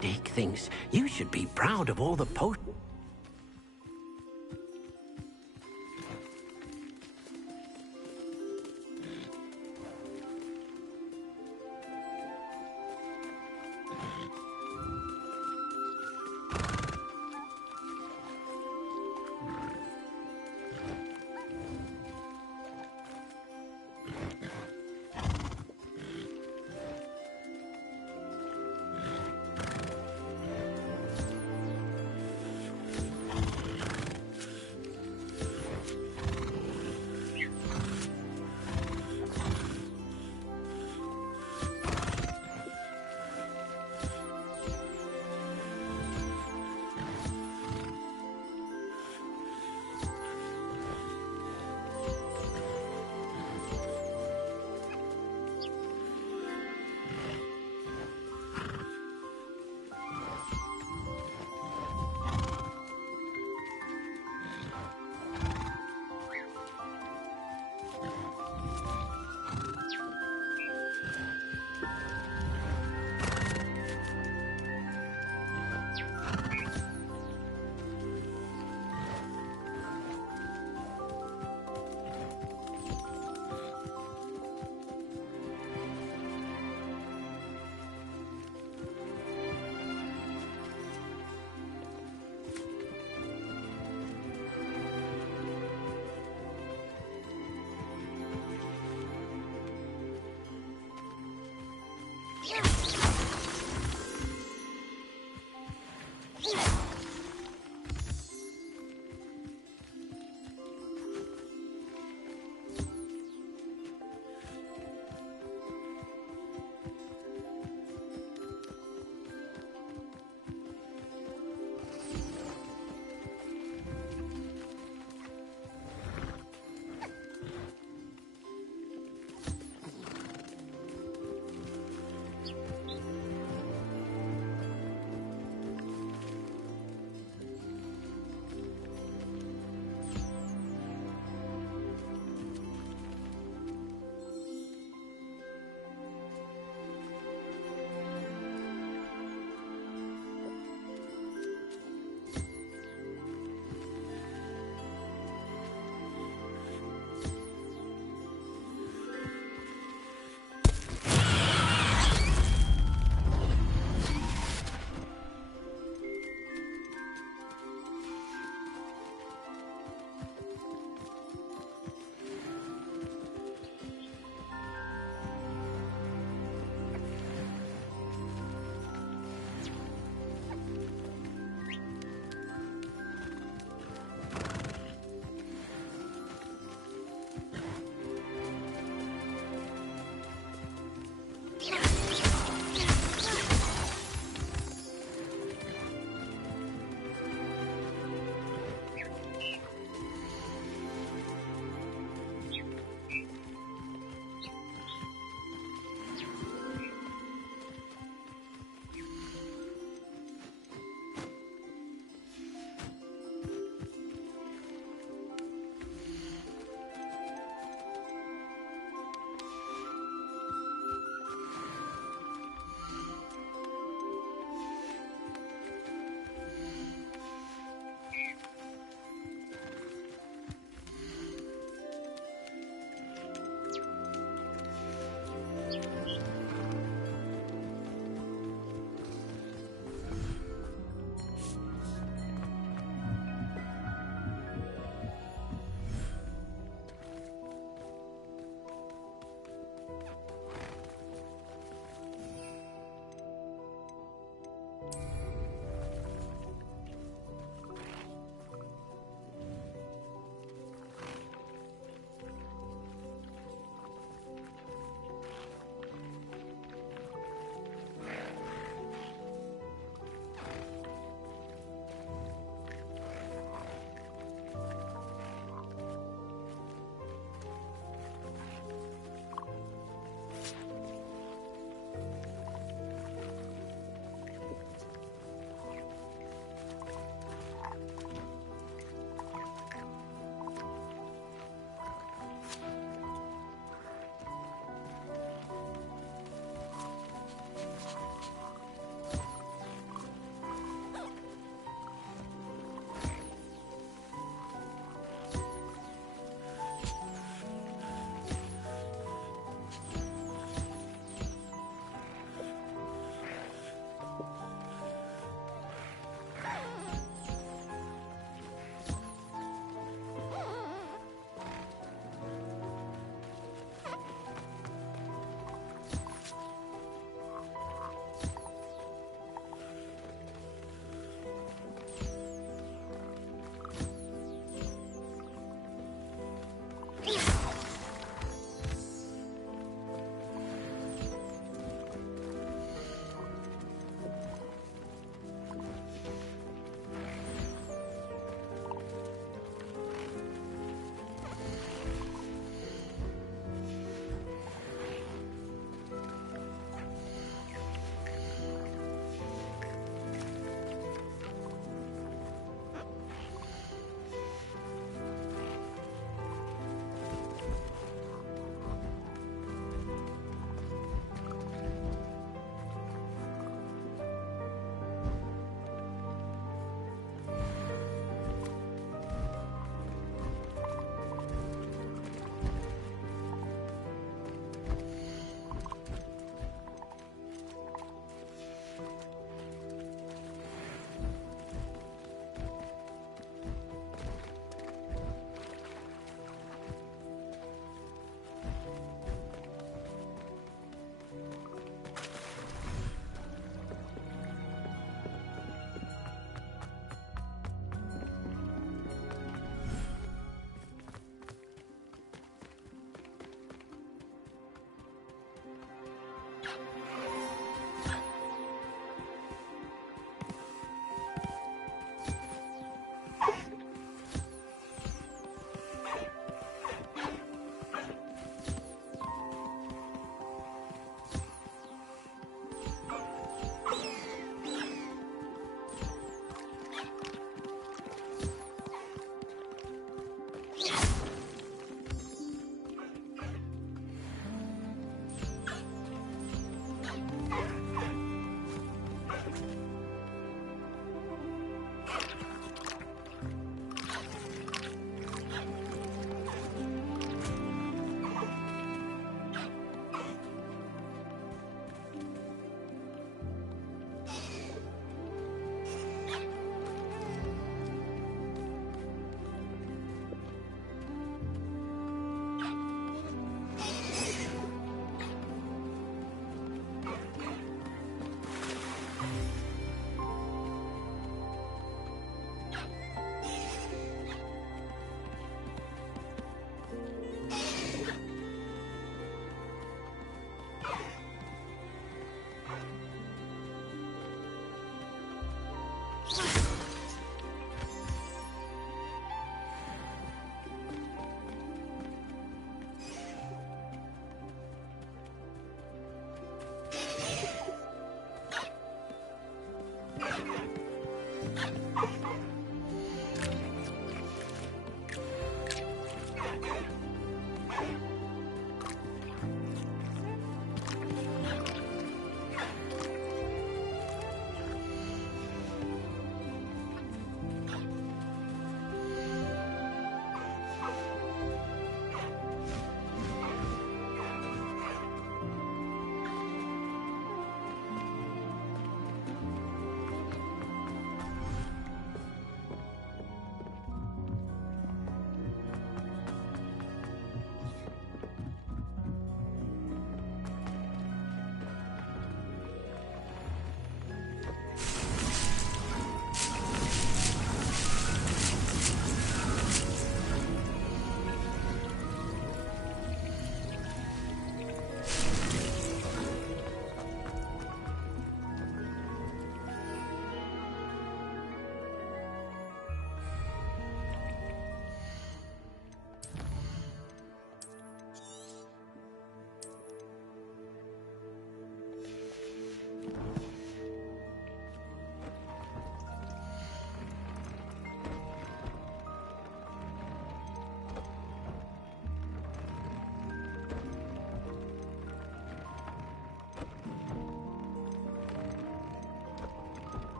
Dick thinks you should be proud of all the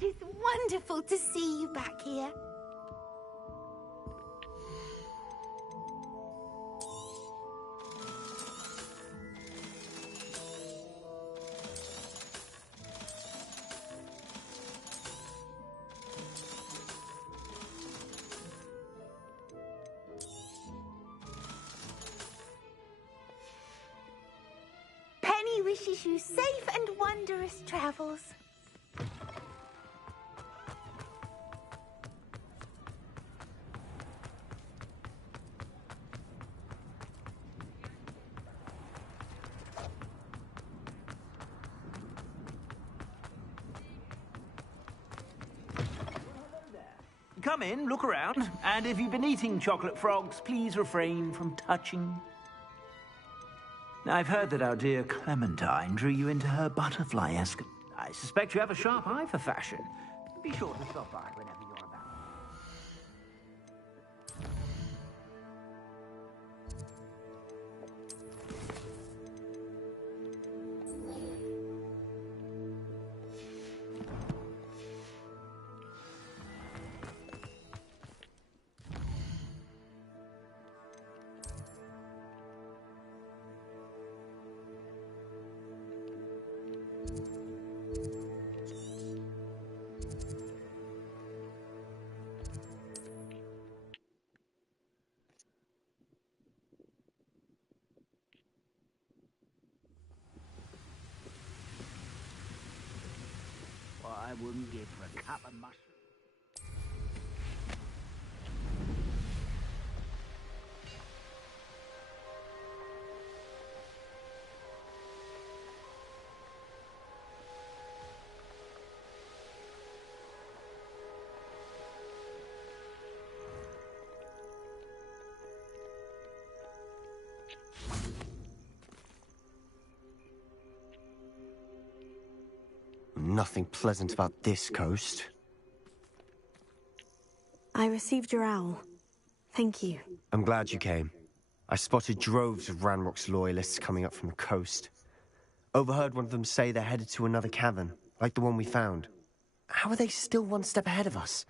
It is wonderful to see you back here. Penny wishes you safe and wondrous travels. Come in, look around, and if you've been eating chocolate frogs, please refrain from touching. I've heard that our dear Clementine drew you into her butterfly-esque. I suspect you have a sharp eye for fashion. Be sure to stop by whenever you're about. I wouldn't give for a cup of mushroom. Nothing pleasant about this coast. I received your owl. Thank you. I'm glad you came. I spotted droves of Ranrock's loyalists coming up from the coast. Overheard one of them say they're headed to another cavern, like the one we found. How are they still one step ahead of us?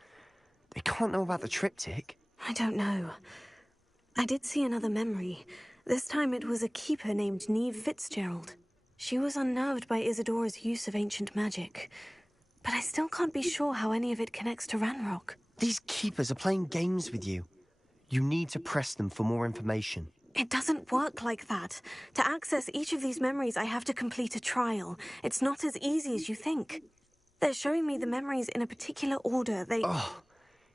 They can't know about the triptych. I don't know. I did see another memory. This time it was a keeper named Neve Fitzgerald. She was unnerved by Isadora's use of ancient magic. But I still can't be sure how any of it connects to Ranrock. These keepers are playing games with you. You need to press them for more information. It doesn't work like that. To access each of these memories, I have to complete a trial. It's not as easy as you think. They're showing me the memories in a particular order.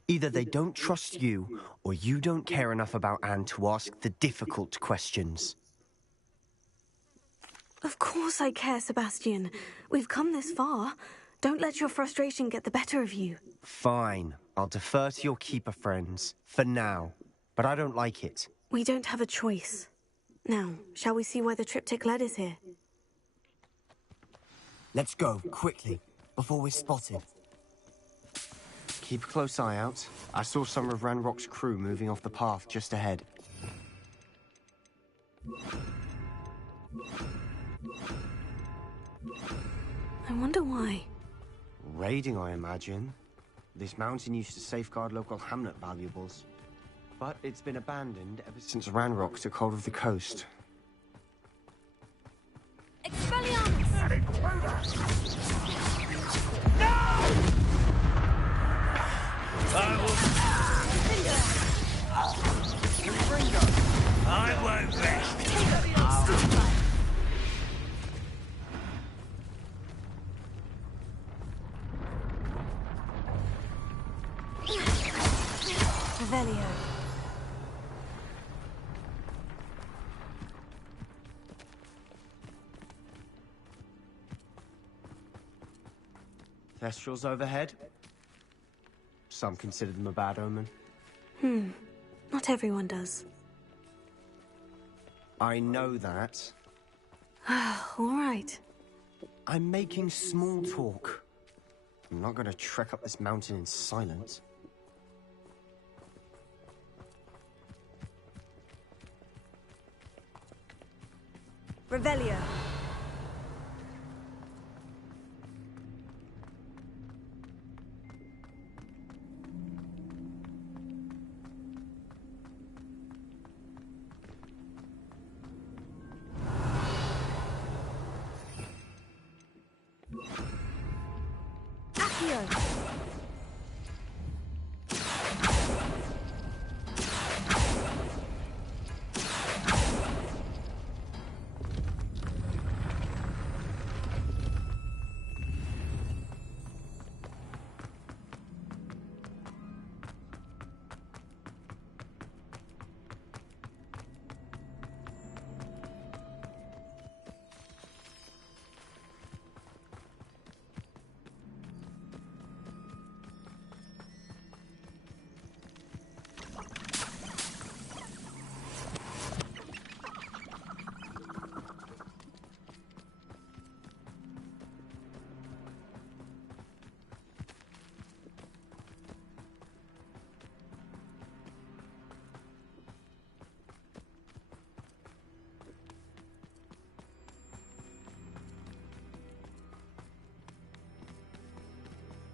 Either they don't trust you, or you don't care enough about Anne to ask the difficult questions. Of course I care, Sebastian. We've come this far. Don't let your frustration get the better of you. Fine. I'll defer to your keeper friends. For now. But I don't like it. We don't have a choice. Now, shall we see why the triptych led us here? Let's go, quickly, before we're spotted. Keep a close eye out. I saw some of Ranrock's crew moving off the path just ahead. I wonder why. Raiding, I imagine. This mountain used to safeguard local hamlet valuables. But it's been abandoned ever since Ranrock took hold of the coast. Expelliarmus! No! I won't rest. Revelio. Thestrals overhead. Some consider them a bad omen. Not everyone does. I know that. All right. I'm making small talk. I'm not going to trek up this mountain in silence. Revelio. Accio!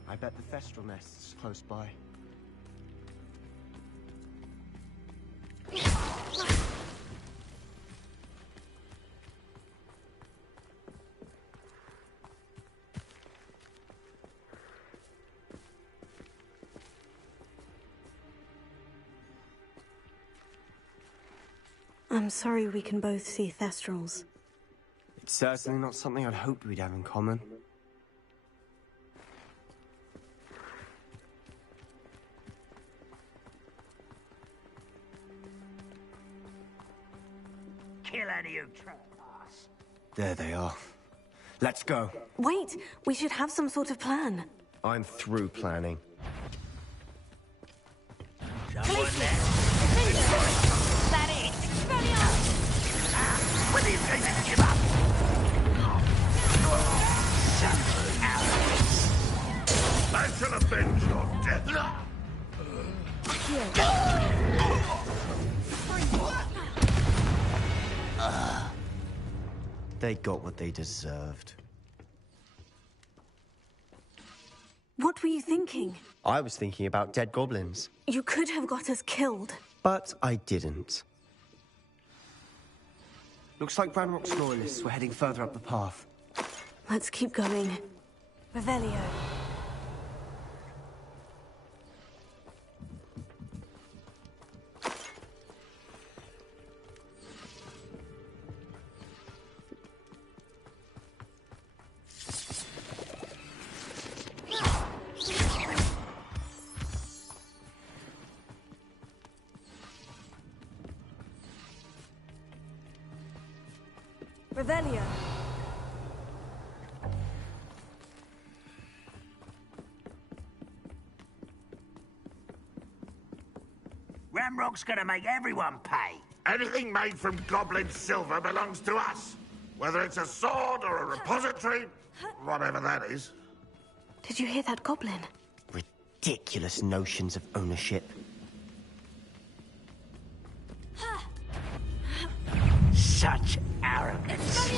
I bet the Thestral nest's close by. I'm sorry we can both see Thestrals. It's certainly not something I'd hoped we'd have in common. Kill any who trespass. There they are. Let's go. Wait, we should have some sort of plan. I'm through planning. Someone there. That it! When are you going to give up? I shall avenge your death. They got what they deserved. What were you thinking? I was thinking about dead goblins. You could have got us killed. But I didn't. Looks like Ranrock's loyalists were heading further up the path. Let's keep going. Revelio. Revelio. Ramrock's gonna make everyone pay. Anything made from goblin silver belongs to us. Whether it's a sword or a repository, whatever that is. Did you hear that goblin? Ridiculous notions of ownership. Such arrogance.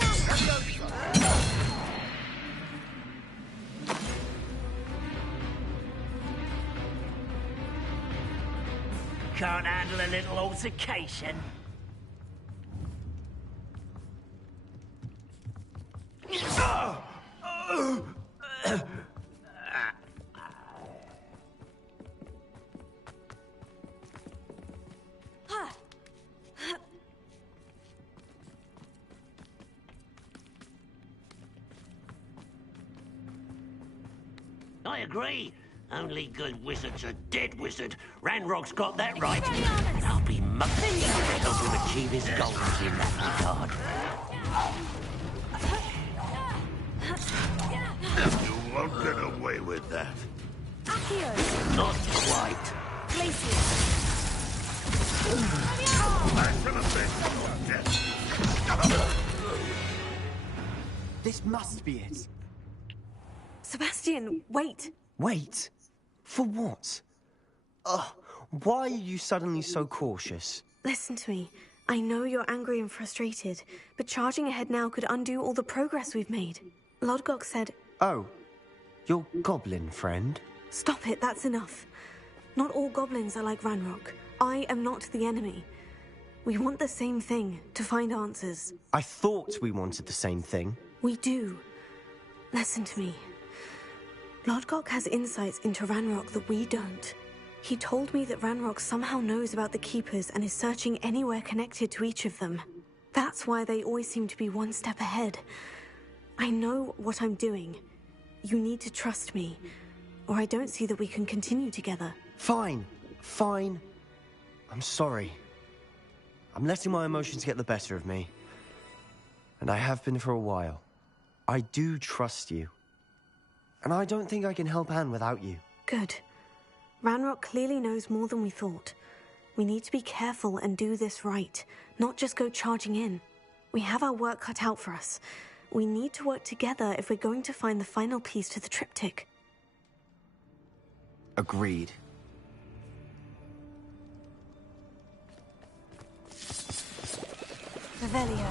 Can't handle a little altercation. I agree. Only good wizards are dead wizard. Ranrock's got that right. And I'll be mugging to help him achieve his goals in that regard. You won't get away with that. Accio. Not quite. Glacier. I shall avenge your death. This must be it. Sebastian, wait. Wait. For what? Why are you suddenly so cautious? Listen to me. I know you're angry and frustrated, but charging ahead now could undo all the progress we've made. Lodgok said... Oh, your goblin friend? Stop it, that's enough. Not all goblins are like Ranrock. I am not the enemy. We want the same thing, to find answers. I thought we wanted the same thing. We do. Listen to me. Lodgok has insights into Ranrock that we don't. He told me that Ranrock somehow knows about the Keepers and is searching anywhere connected to each of them. That's why they always seem to be one step ahead. I know what I'm doing. You need to trust me, or I don't see that we can continue together. Fine. Fine. I'm sorry. I'm letting my emotions get the better of me. And I have been for a while. I do trust you. And I don't think I can help Anne without you. Good. Ranrock clearly knows more than we thought. We need to be careful and do this right, not just go charging in. We have our work cut out for us. We need to work together if we're going to find the final piece to the triptych. Agreed. Revelio.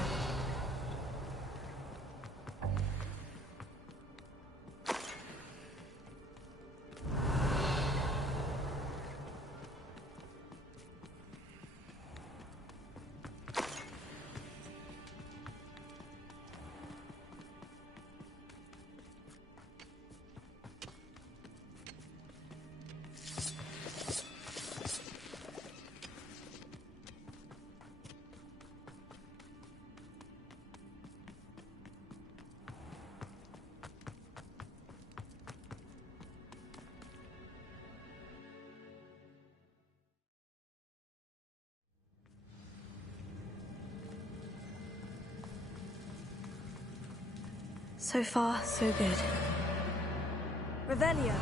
So far, so good. Revelio.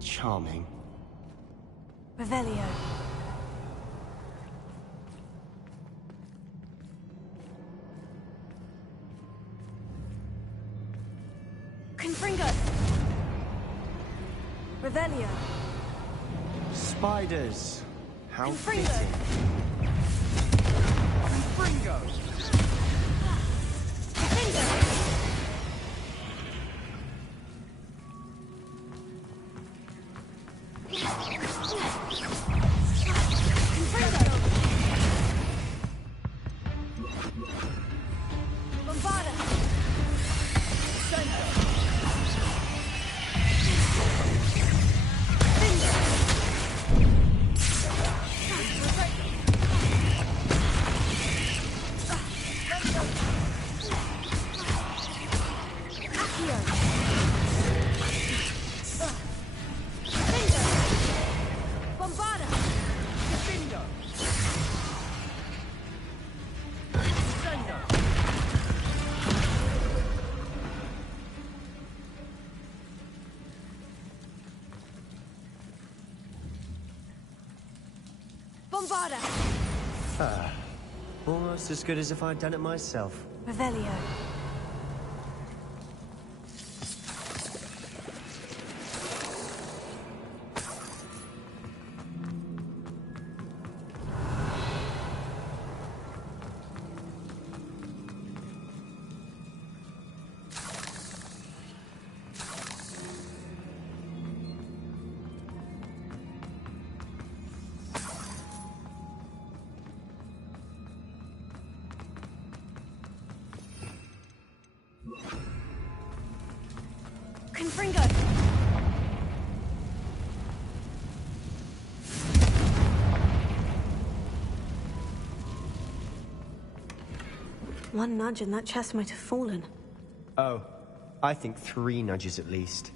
Charming. Revelio. Confringo. Revelio. Spiders. How Confringo. fitting. Confringo. Almost as good as if I'd done it myself. Revelio. Confringo. One nudge and that chest might have fallen. Oh, I think 3 nudges at least.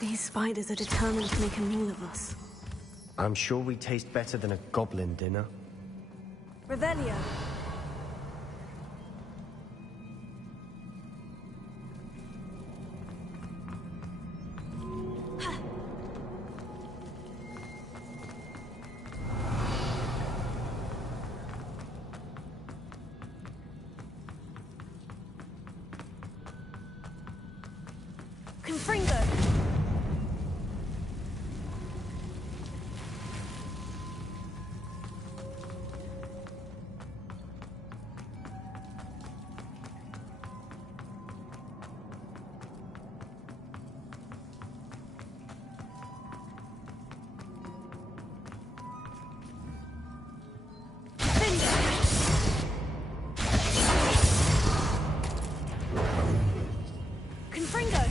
These spiders are determined to make a meal of us. I'm sure we taste better than a goblin dinner. Revelio. Confringo! Confringo!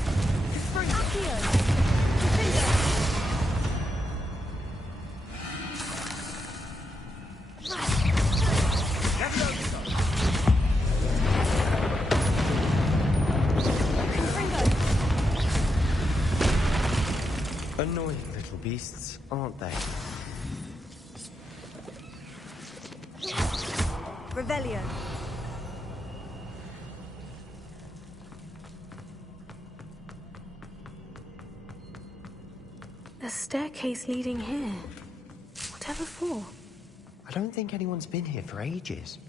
Accio! Confringo! Confringo! Annoying little beasts, aren't they? Revelio. A staircase leading here. Whatever for? I don't think anyone's been here for ages.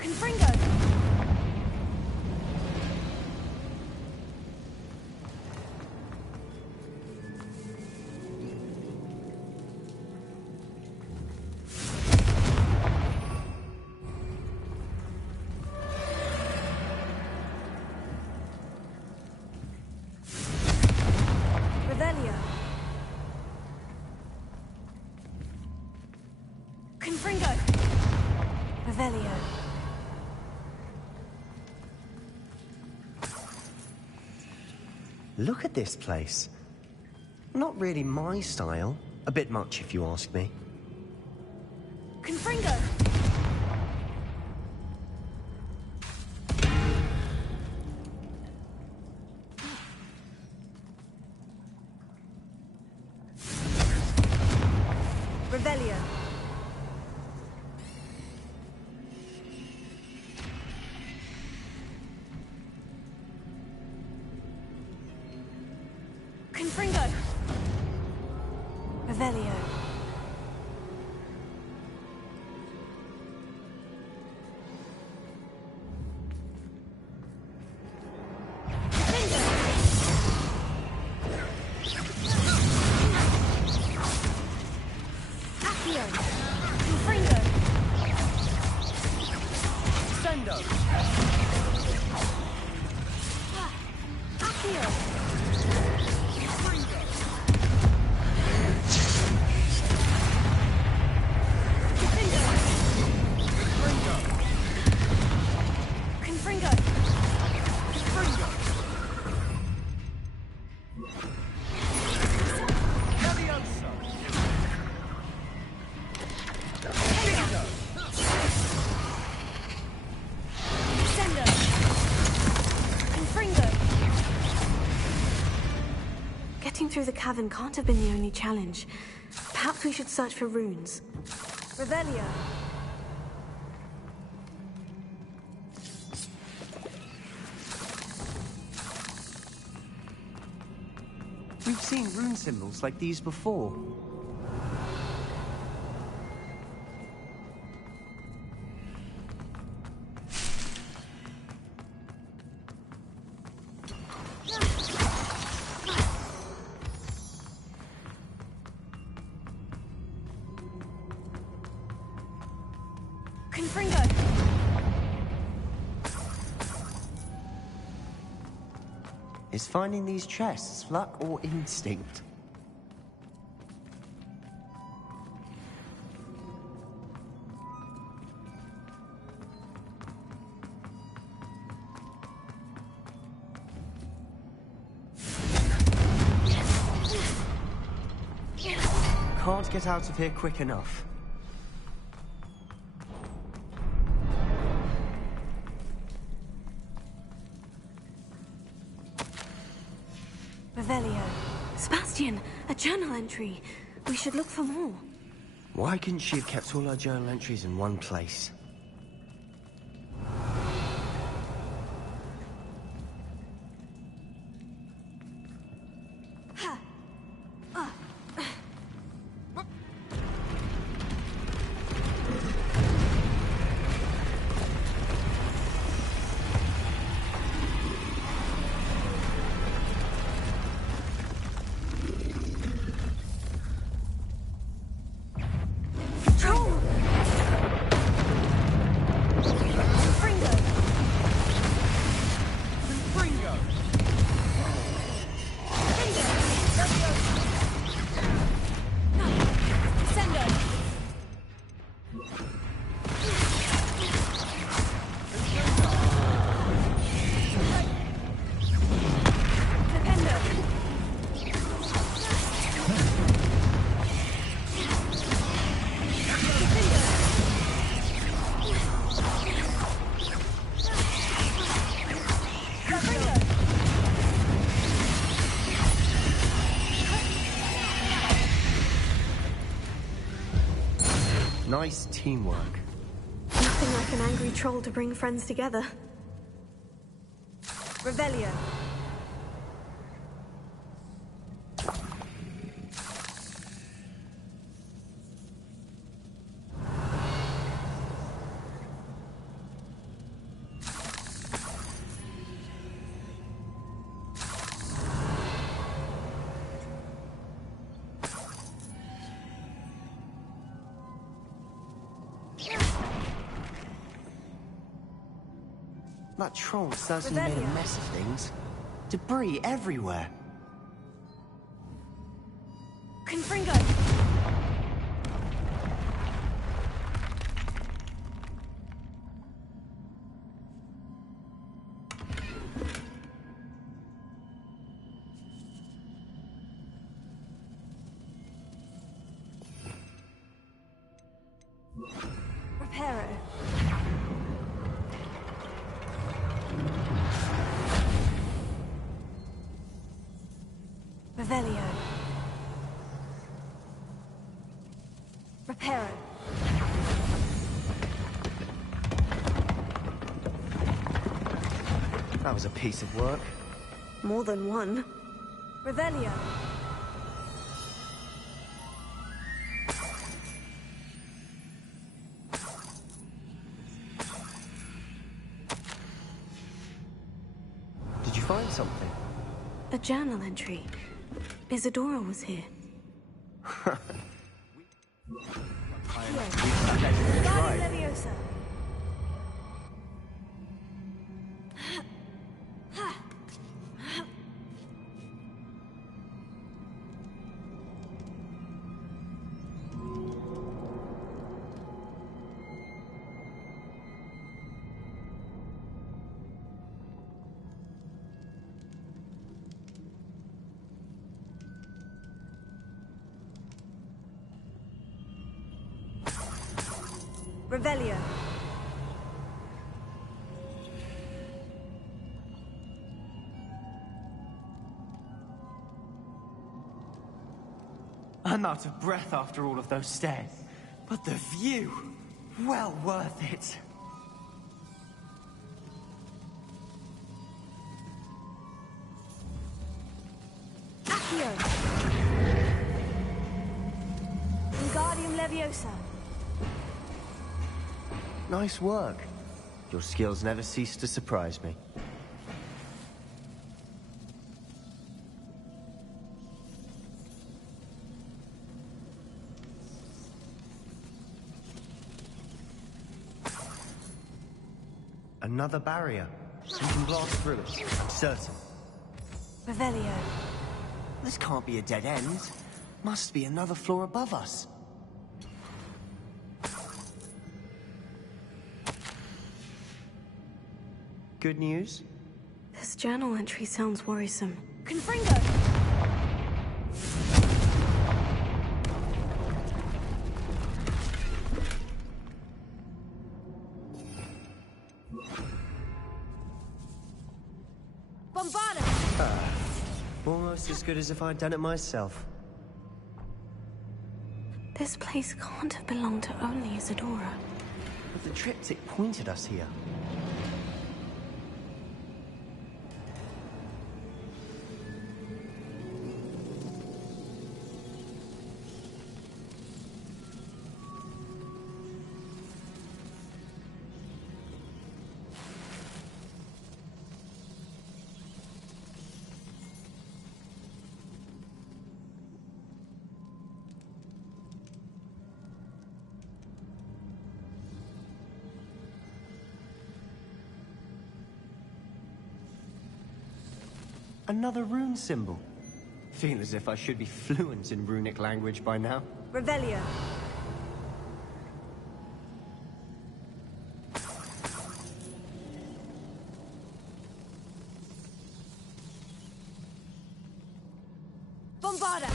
Confringo! Revelio. Confringo. Revelio. Look at this place. Not really my style. A bit much, if you ask me. Confringo. Revelio. Confringo. Revelio. Accio. Confringo. Sendo! Accio. Confringo. Sendo. Confringo. Getting through the cavern can't have been the only challenge. Perhaps we should search for runes. Revelio. We've seen rune symbols like these before. Confringo. Is finding these chests luck or instinct? Can't get out of here quick enough. Revelio. Sebastian, a journal entry. We should look for more. Why couldn't she have kept all her journal entries in one place? Nice teamwork. Nothing like an angry troll to bring friends together. Revelio. That troll certainly made a mess of things. Debris everywhere. Confringo! Reparo. Revelio. Reparo. That was a piece of work. More than one. Revelio. Did you find something? A journal entry. Isadora was here. Guardian Leviosa. Revelio. I'm out of breath after all of those stairs. But the view, well worth it. Accio. Wingardium Leviosa. Nice work. Your skills never cease to surprise me. Another barrier. We can blast through it, I'm certain. Revelio. This can't be a dead end. Must be another floor above us. Good news? This journal entry sounds worrisome. Confringo! Bombardus! Almost as good as if I'd done it myself. This place can't have belonged to only Isadora. But the triptych pointed us here. Another rune symbol. Feel as if I should be fluent in runic language by now. Revelio. Bombarda.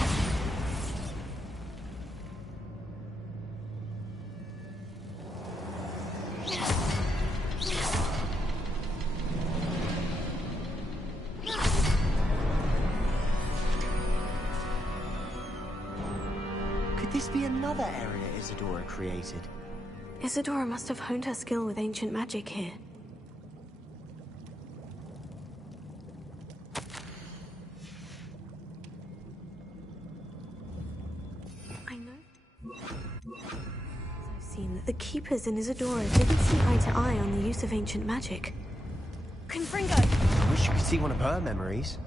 this be another area Isadora created? Isadora must have honed her skill with ancient magic here. I know. I've seen that the Keepers in Isadora didn't see eye to eye on the use of ancient magic. Confringo! I wish you could see one of her memories.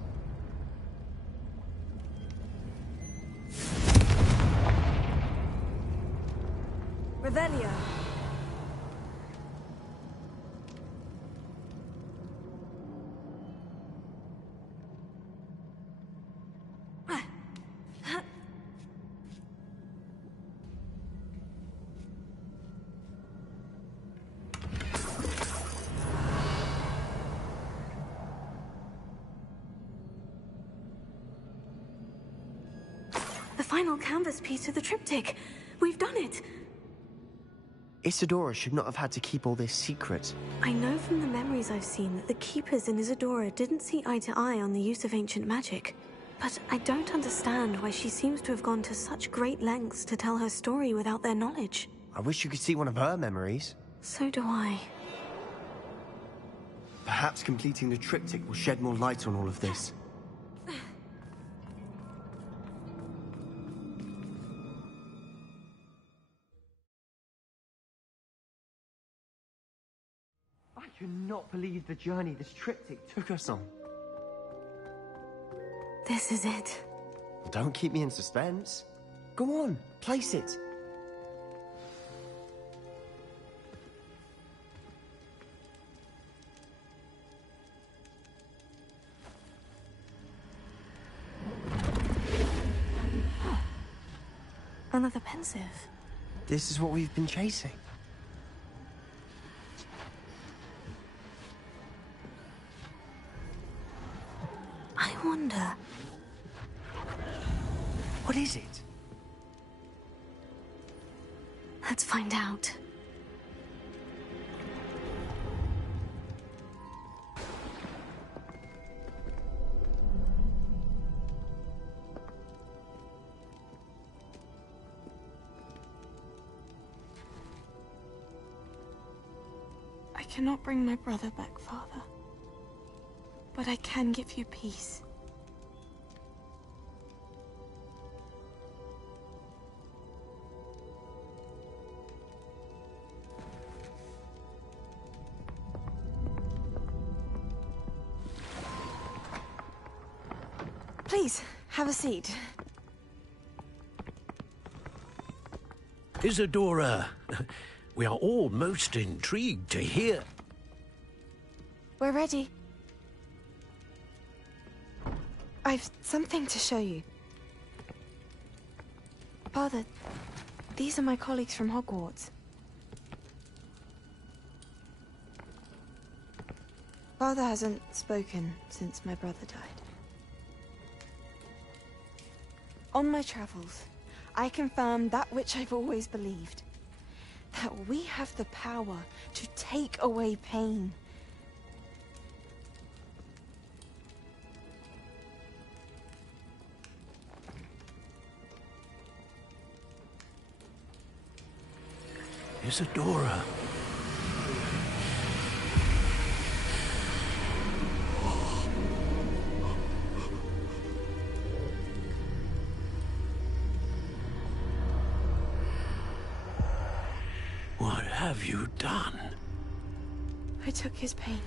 Revelio. The final canvas piece of the triptych. We've done it. Isadora should not have had to keep all this secret. I know from the memories I've seen that the Keepers in Isadora didn't see eye to eye on the use of ancient magic. But I don't understand why she seems to have gone to such great lengths to tell her story without their knowledge. I wish you could see one of her memories. So do I. Perhaps completing the triptych will shed more light on all of this. I cannot believe the journey this triptych took us on. This is it. Don't keep me in suspense. Go on, place it. Another pensive. This is what we've been chasing. I wonder... What is it? Let's find out. I cannot bring my brother back, Father. But I can give you peace. Please, have a seat. Isadora, we are all most intrigued to hear. We're ready. I've something to show you. Father, these are my colleagues from Hogwarts. Father hasn't spoken since my brother died. On my travels, I confirmed that which I've always believed. That we have the power to take away pain. Isadora. What have you done? I took his pain.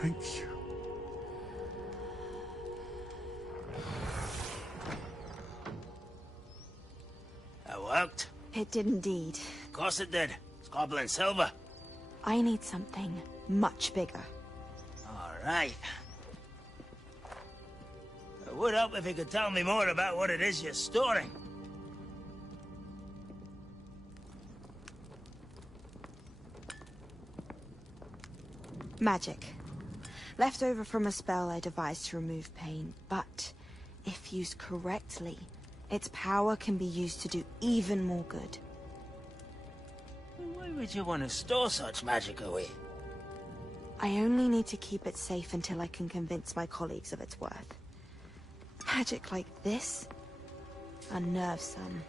Thank you. That worked. It did indeed. Of course it did. It's goblin silver. I need something much bigger. All right. It would help if you could tell me more about what it is you're storing. Magic. Left over from a spell I devised to remove pain, but if used correctly, its power can be used to do even more good. Why would you want to store such magic away? I only need to keep it safe until I can convince my colleagues of its worth. Magic like this unnerves some.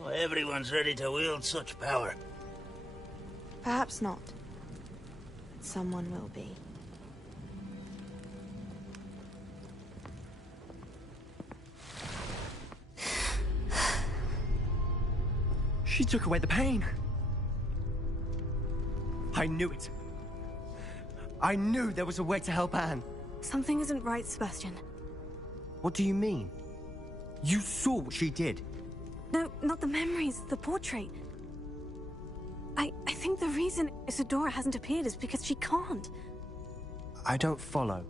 Not everyone's ready to wield such power. Perhaps not. But someone will be. She took away the pain. I knew it. I knew there was a way to help Anne. Something isn't right, Sebastian. What do you mean? You saw what she did. No, not the memories, the portrait. I think the reason Isadora hasn't appeared is because she can't. I don't follow.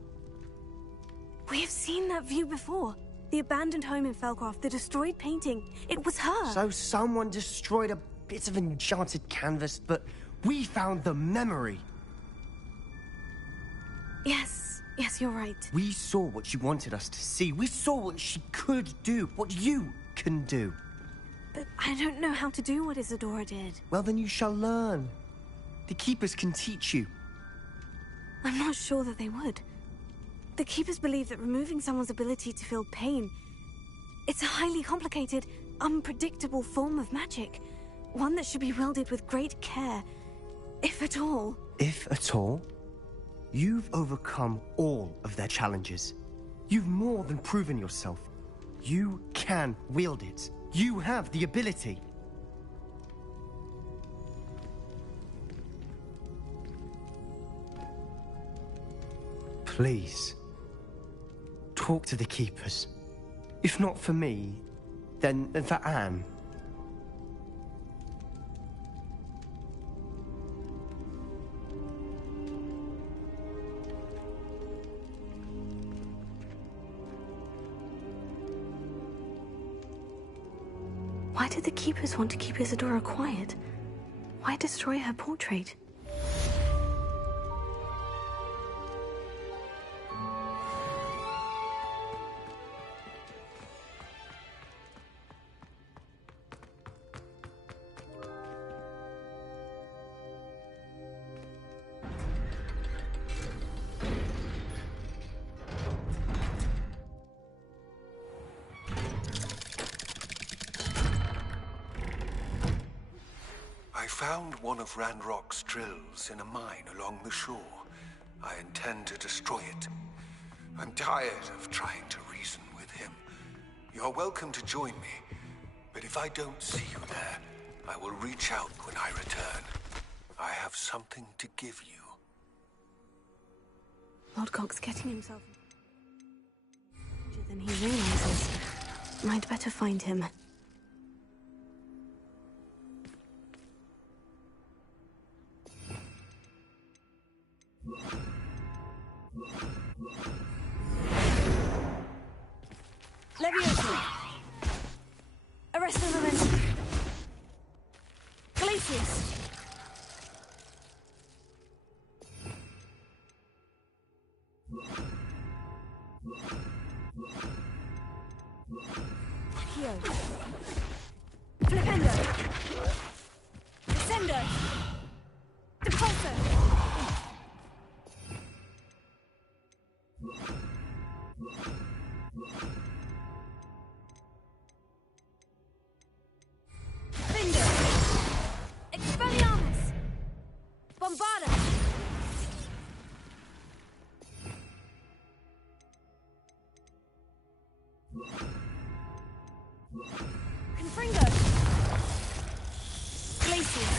We have seen that view before. The abandoned home in Felcroft, the destroyed painting. It was her. So someone destroyed a bit of enchanted canvas, but we found the memory. Yes, you're right. We saw what she wanted us to see. We saw what she could do, what you can do. But I don't know how to do what Isadora did. Well, then you shall learn. The Keepers can teach you. I'm not sure that they would. The Keepers believe that removing someone's ability to feel pain, it's a highly complicated, unpredictable form of magic. One that should be wielded with great care, if at all. If at all? You've overcome all of their challenges. You've more than proven yourself. You can wield it. You have the ability. Please, talk to the Keepers. If not for me, then for Anne. Why did the Keepers want to keep Isadora quiet? Why destroy her portrait? I found one of Ranrock's drills in a mine along the shore. I intend to destroy it. I'm tired of trying to reason with him. You're welcome to join me, but if I don't see you there, I will reach out when I return. I have something to give you. Lodgok's getting himself larger than he realizes. I'd better find him. Leviosa! Arrest the momentum! Glacius! Accio! Flipendo! Descendo! Depulso! Finger! Expelliarmus! Bombarda! Confringo! Glacius!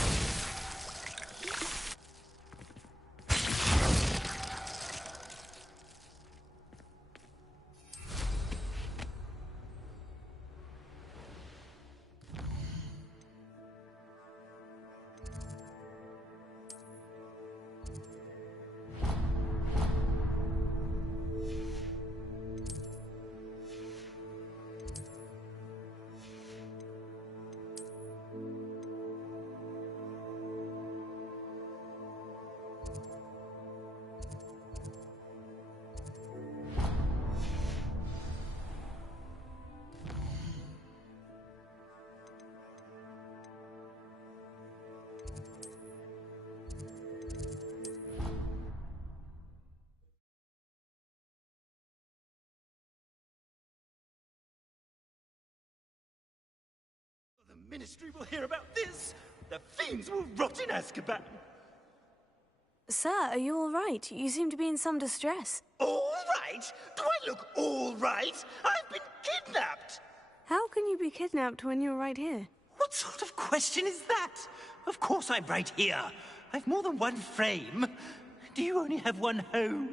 Ministry will hear about this. The fiends will rot in Azkaban. Sir, are you all right? You seem to be in some distress. All right? Do I look all right? I've been kidnapped. How can you be kidnapped when you're right here? What sort of question is that? Of course I'm right here. I've more than one frame. Do you only have one home?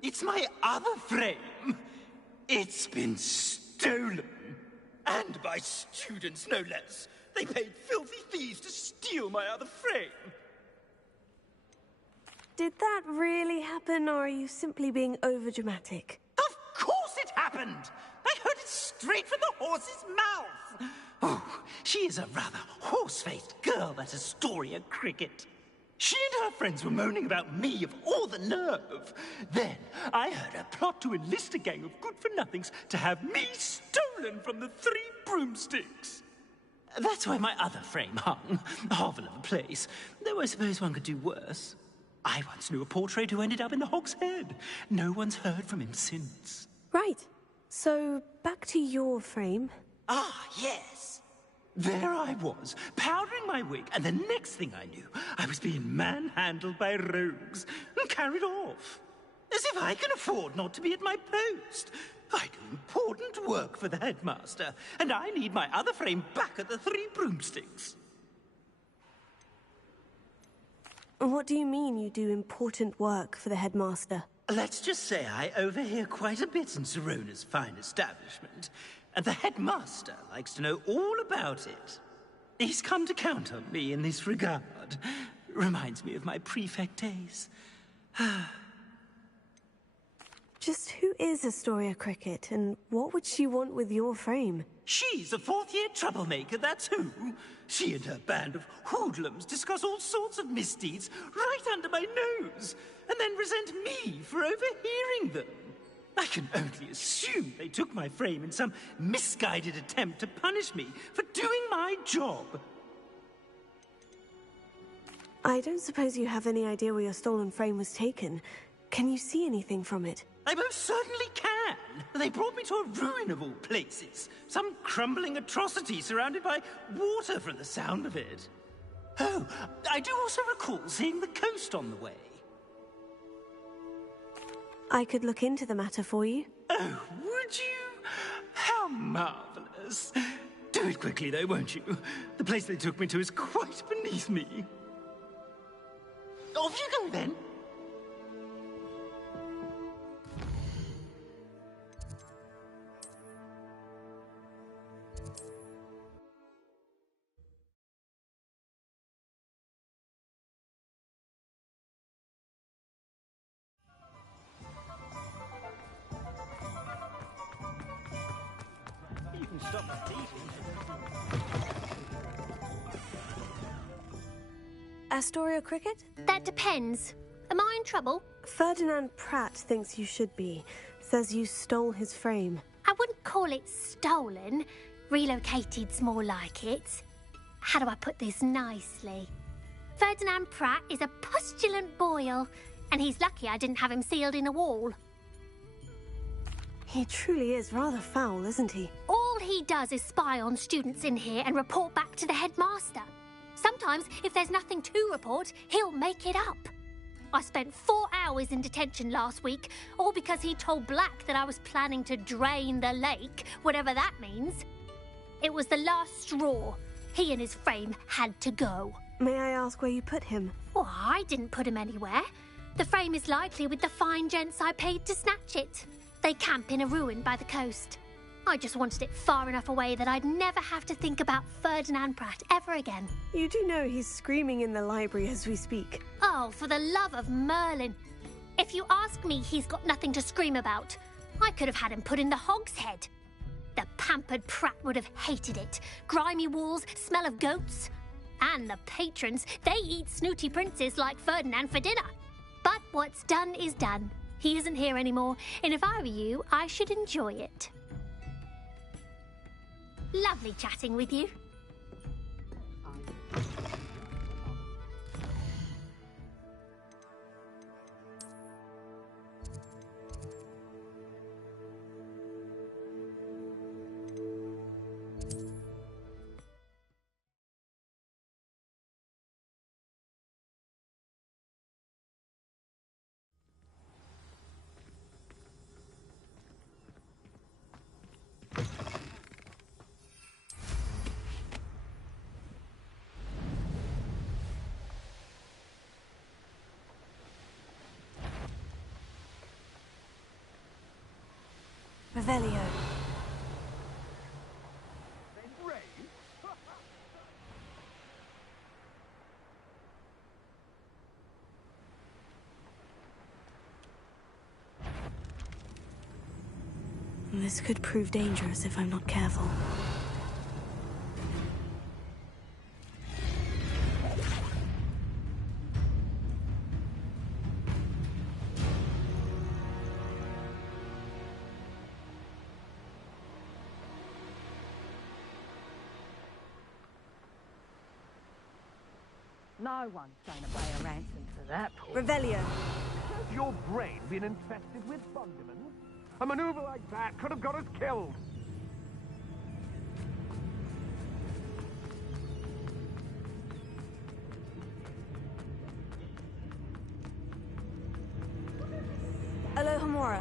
It's my other frame. It's been stolen. And by students, no less. They paid filthy thieves to steal my other frame. Did that really happen, or are you simply being overdramatic? Of course it happened! I heard it straight from the horse's mouth! Oh, she is a rather horse-faced girl, that Astoria Cricket. She and her friends were moaning about me, of all the nerve. Then I heard her plot to enlist a gang of good-for-nothings to have me stolen from the Three Broomsticks. That's why my other frame hung. A hovel of a place. Though I suppose one could do worse. I once knew a portrait who ended up in the Hog's Head. No one's heard from him since. Right. So, back to your frame. Ah, yes. There I was, powdering my wig, and the next thing I knew, I was being manhandled by rogues and carried off. As if I can afford not to be at my post. I do important work for the headmaster, and I need my other frame back at the Three Broomsticks. What do you mean you do important work for the headmaster? Let's just say I overhear quite a bit in Serona's fine establishment, and the headmaster likes to know all about it. He's come to count on me in this regard. Reminds me of my prefect days. Just who is Astoria Cricket, and what would she want with your frame? She's a fourth-year troublemaker, that's who. She and her band of hoodlums discuss all sorts of misdeeds right under my nose, and then resent me for overhearing them. I can only assume they took my frame in some misguided attempt to punish me for doing my job. I don't suppose you have any idea where your stolen frame was taken. Can you see anything from it? I most certainly can. They brought me to a ruin of all places. Some crumbling atrocity surrounded by water from the sound of it. Oh, I do also recall seeing the coast on the way. I could look into the matter for you. Oh, would you? How marvelous. Do it quickly, though, won't you? The place they took me to is quite beneath me. Off you go, then. You can stop the thieving. Astoria Cricket? That depends. Am I in trouble? Ferdinand Pratt thinks you should be. Says you stole his frame. I wouldn't call it stolen. Relocated's more like it. How do I put this nicely? Ferdinand Pratt is a postulant boil, and he's lucky I didn't have him sealed in a wall. He truly is rather foul, isn't he? All he does is spy on students in here and report back to the headmaster. Sometimes, if there's nothing to report, he'll make it up. I spent 4 hours in detention last week, all because he told Black that I was planning to drain the lake, whatever that means. It was the last straw. He and his frame had to go. May I ask where you put him? Well, I didn't put him anywhere. The frame is likely with the fine gents I paid to snatch it. They camp in a ruin by the coast. I just wanted it far enough away that I'd never have to think about Ferdinand Pratt ever again. You do know he's screaming in the library as we speak. Oh, for the love of Merlin. If you ask me, he's got nothing to scream about. I could have had him put in the Hog's Head. The pampered Pratt would have hated it. Grimy walls, smell of goats. And the patrons, they eat snooty princes like Ferdinand for dinner. But what's done is done. He isn't here anymore, and if I were you, I should enjoy it. Lovely chatting with you. Revelio. This could prove dangerous if I'm not careful. No one's going to pay a ransom for that. Revelio. Has your brain been infested with fundaments? A maneuver like that could have got us killed. Alohomora.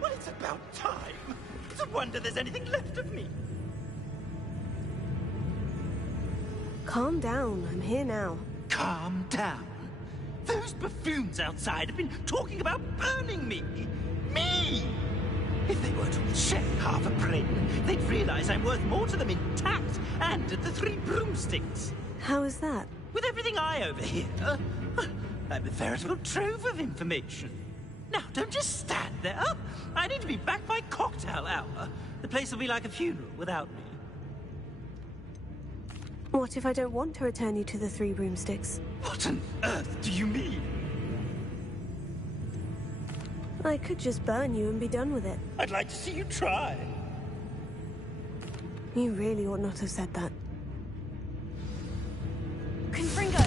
Well, it's about time. It's a wonder there's anything left of me. Calm down. I'm here now. Calm down. Those buffoons outside have been talking about burning me. Me! If they were to shed half a brain, they'd realize I'm worth more to them intact and at the Three Broomsticks. How is that? With everything I overhear, I'm a veritable trove of information. Now, don't just stand there. I need to be back by cocktail hour. The place will be like a funeral without me. What if I don't want to return you to the Three Broomsticks? What on earth do you mean? I could just burn you and be done with it. I'd like to see you try. You really ought not have said that. Confringo!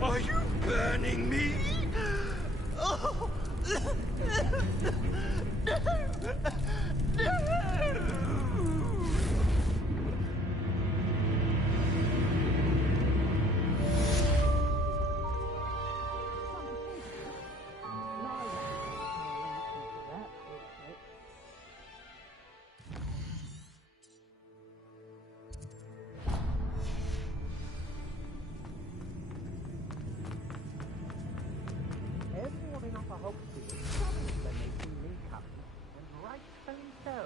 Are you burning me? Oh! No! No! Everyone in Upper Hoxton is sorry when they see me coming, and rightfully so.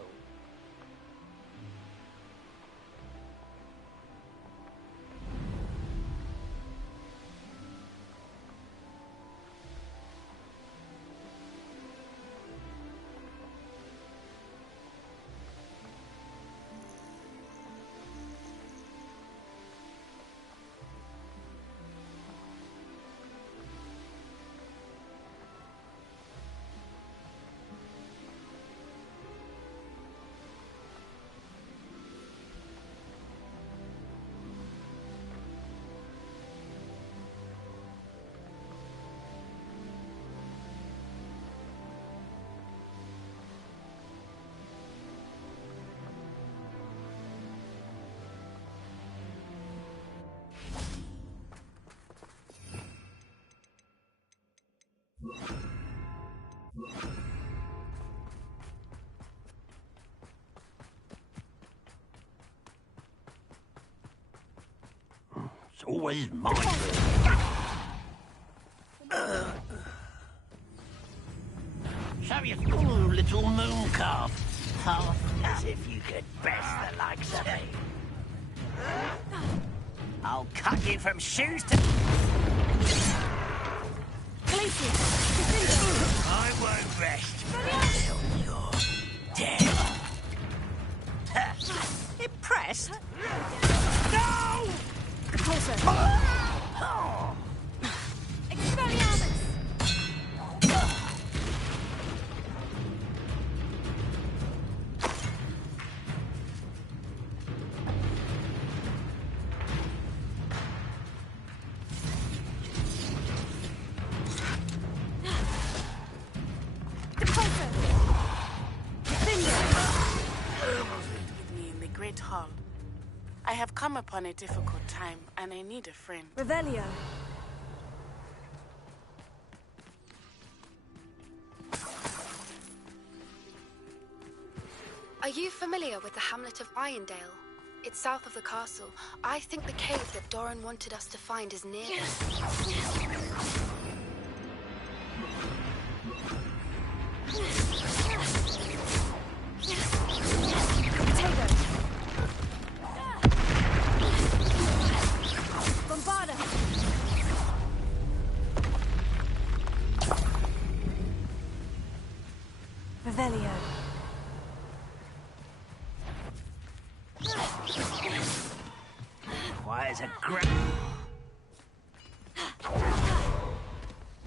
It's always my turn. So you little moon calf. Half as if you could best the likes of me. I'll cut you from shoes to... I won't rest until you're dead. Impressed? No! Closer. Expelliarmus! Hull. I have come upon a difficult time, and I need a friend. Revelio. Are you familiar with the hamlet of Irondale? It's south of the castle. I think the cave that Doran wanted us to find is near. Potato. Bombarda. Revelio. Why is a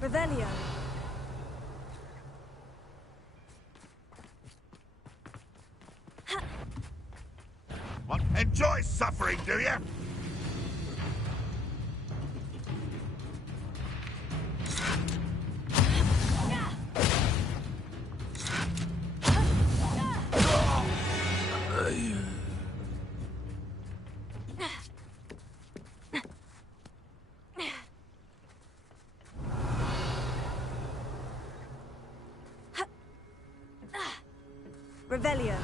Revelio. What? Enjoy suffering, do you? Revelio.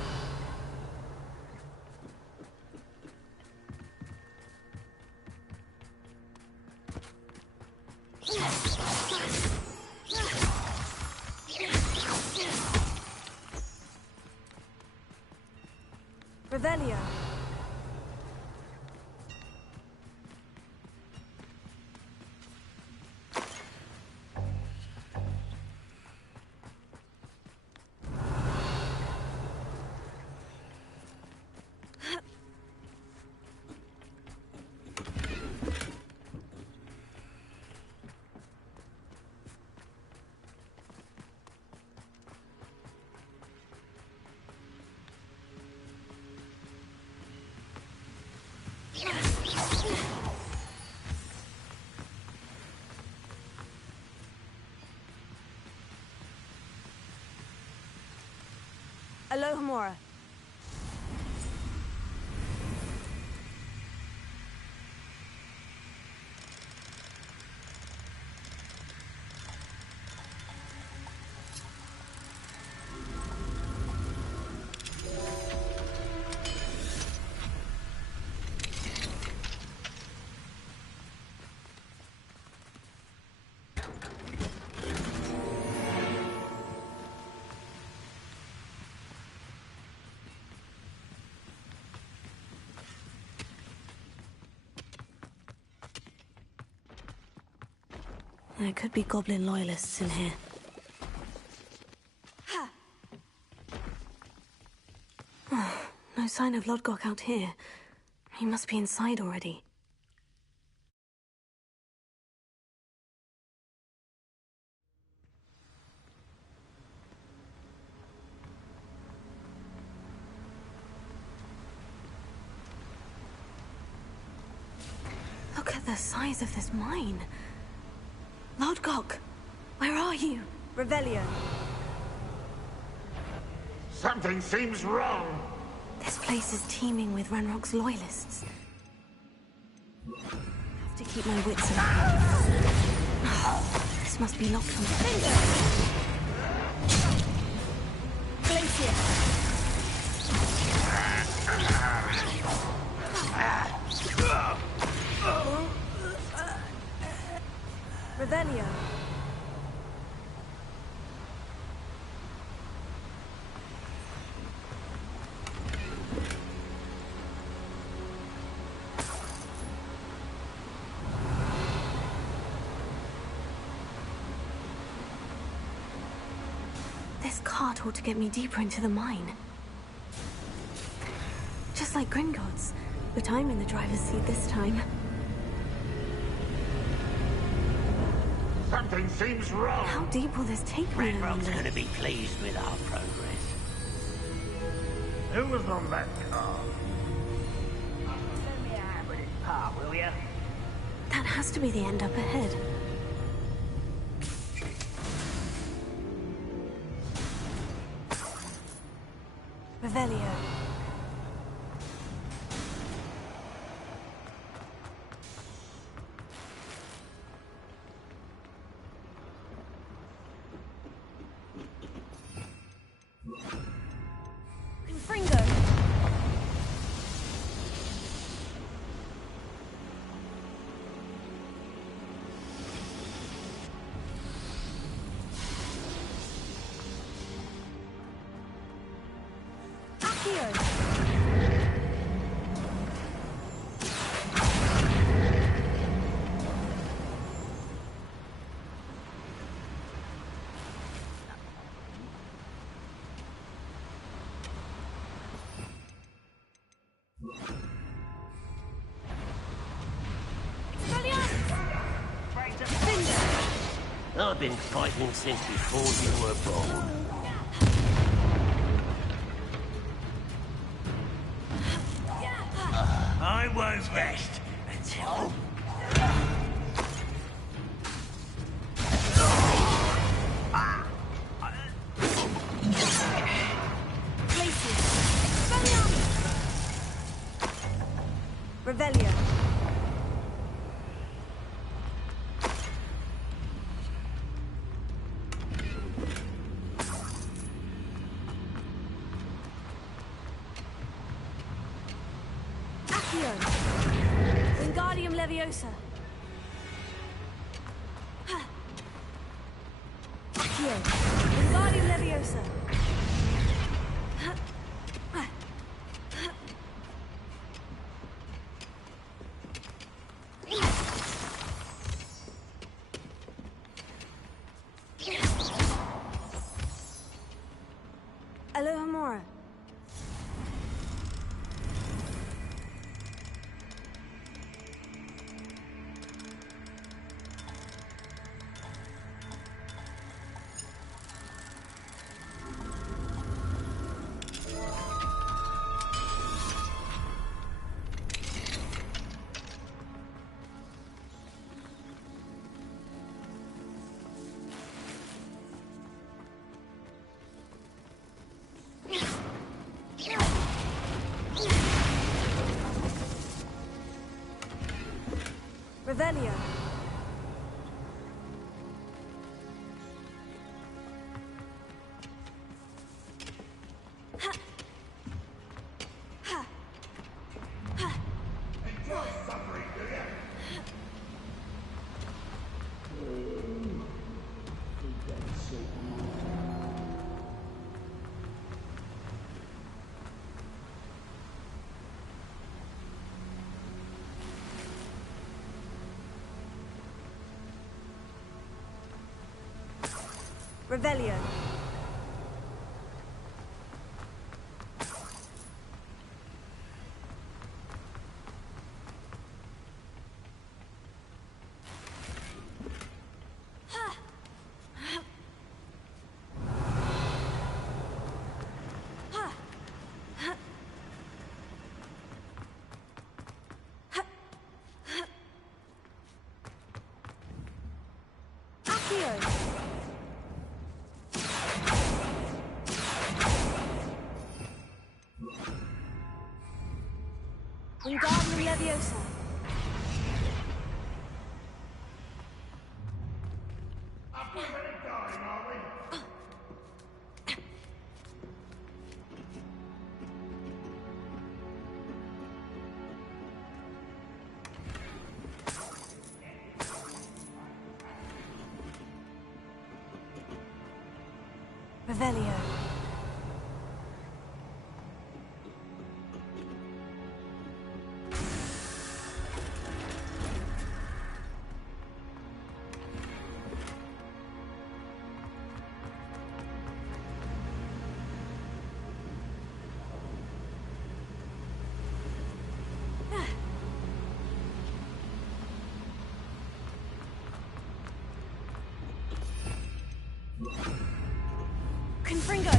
Revelio. Alohomora. There could be goblin loyalists in here. Oh, no sign of Lodgok out here. He must be inside already. Look at the size of this mine. Lodgok, where are you? Revelio. Something seems wrong. This place is teeming with Ranrock's loyalists. Have to keep my wits about me. This must be locked from Glacier. Revelio. This cart ought to get me deeper into the mine. Just like Gringotts, but I'm in the driver's seat this time. Something seems wrong. How deep will this take me? Ranrock's going to be pleased with our progress. Who was on that car? Lend me a hand with this part, will you? That has to be the end up ahead. Revelio. I've been fighting since before you were born. I won't rest until... Revelio. Accio. Wingardium Leviosa. Accio. Wingardium Leviosa. Alohomora. Revelio. Revelio. Wingardium Leviosa. Revelio. Confringo.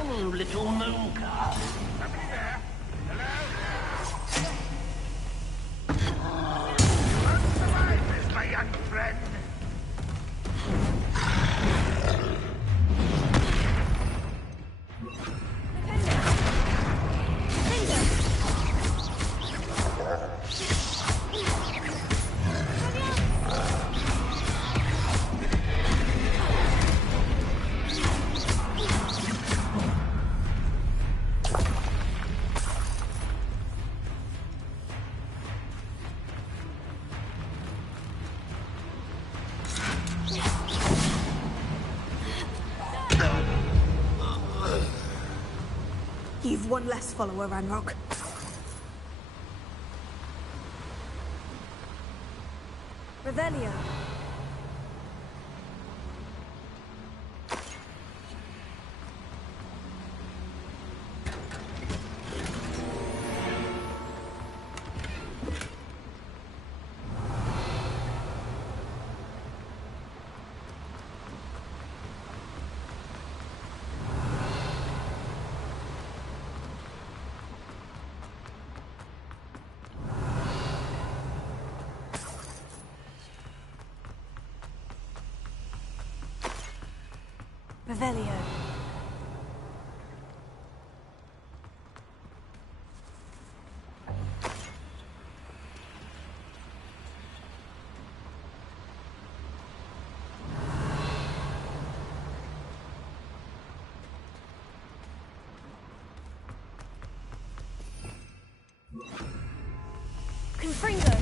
Oh, little moon car. You've one less follower, Ranrock. Revelio. Revelio. Confringo.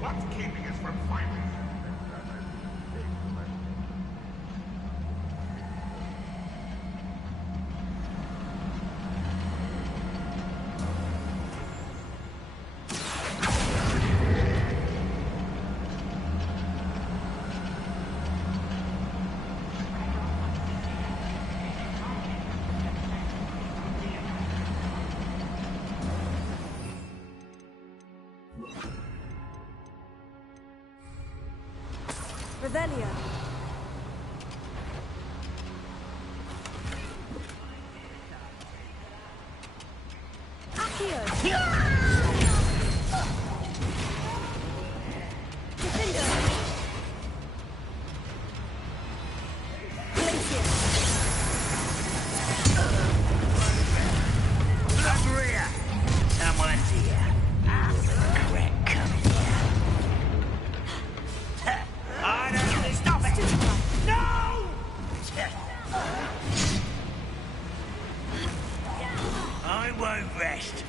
What's keeping us from fighting? Revelio. Accio. Defender. Glacier. Maria! Someone's here. Crack coming here. I don't stop it! No! I won't rest.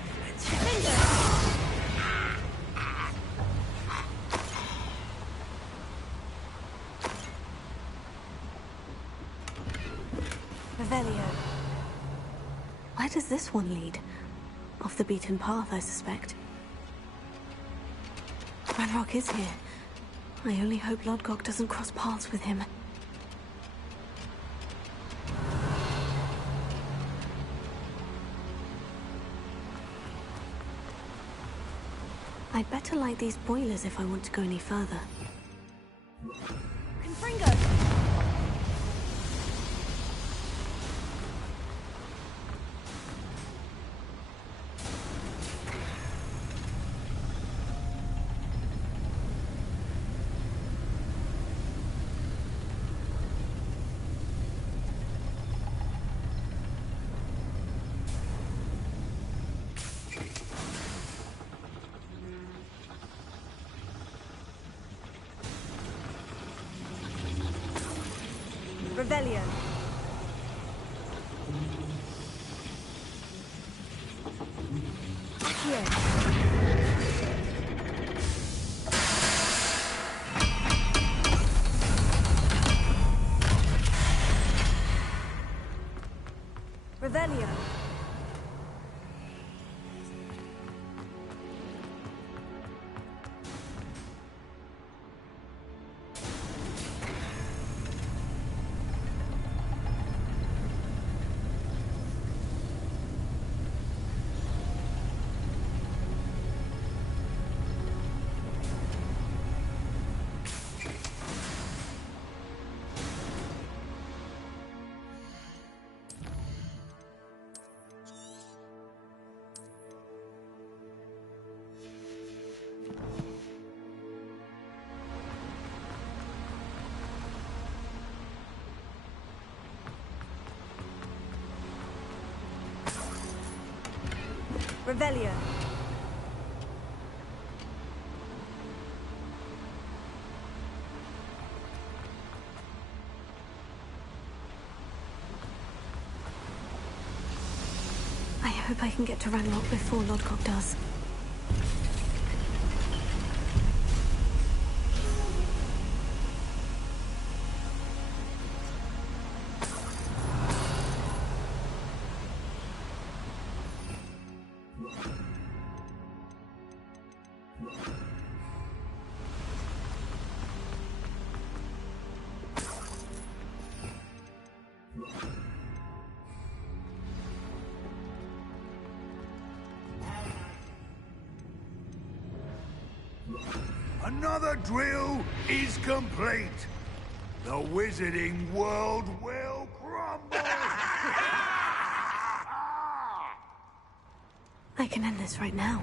Revelio. Where does this one lead? Off the beaten path, I suspect. Ranrock is here. I only hope Lodgok doesn't cross paths with him. I'd better light these boilers if I want to go any further. Confringo! Revelio. Accio. Revelio. Revelio. I hope I can get to Ranrock before Lodgok does. Another drill is complete. The wizarding world will crumble. I can end this right now.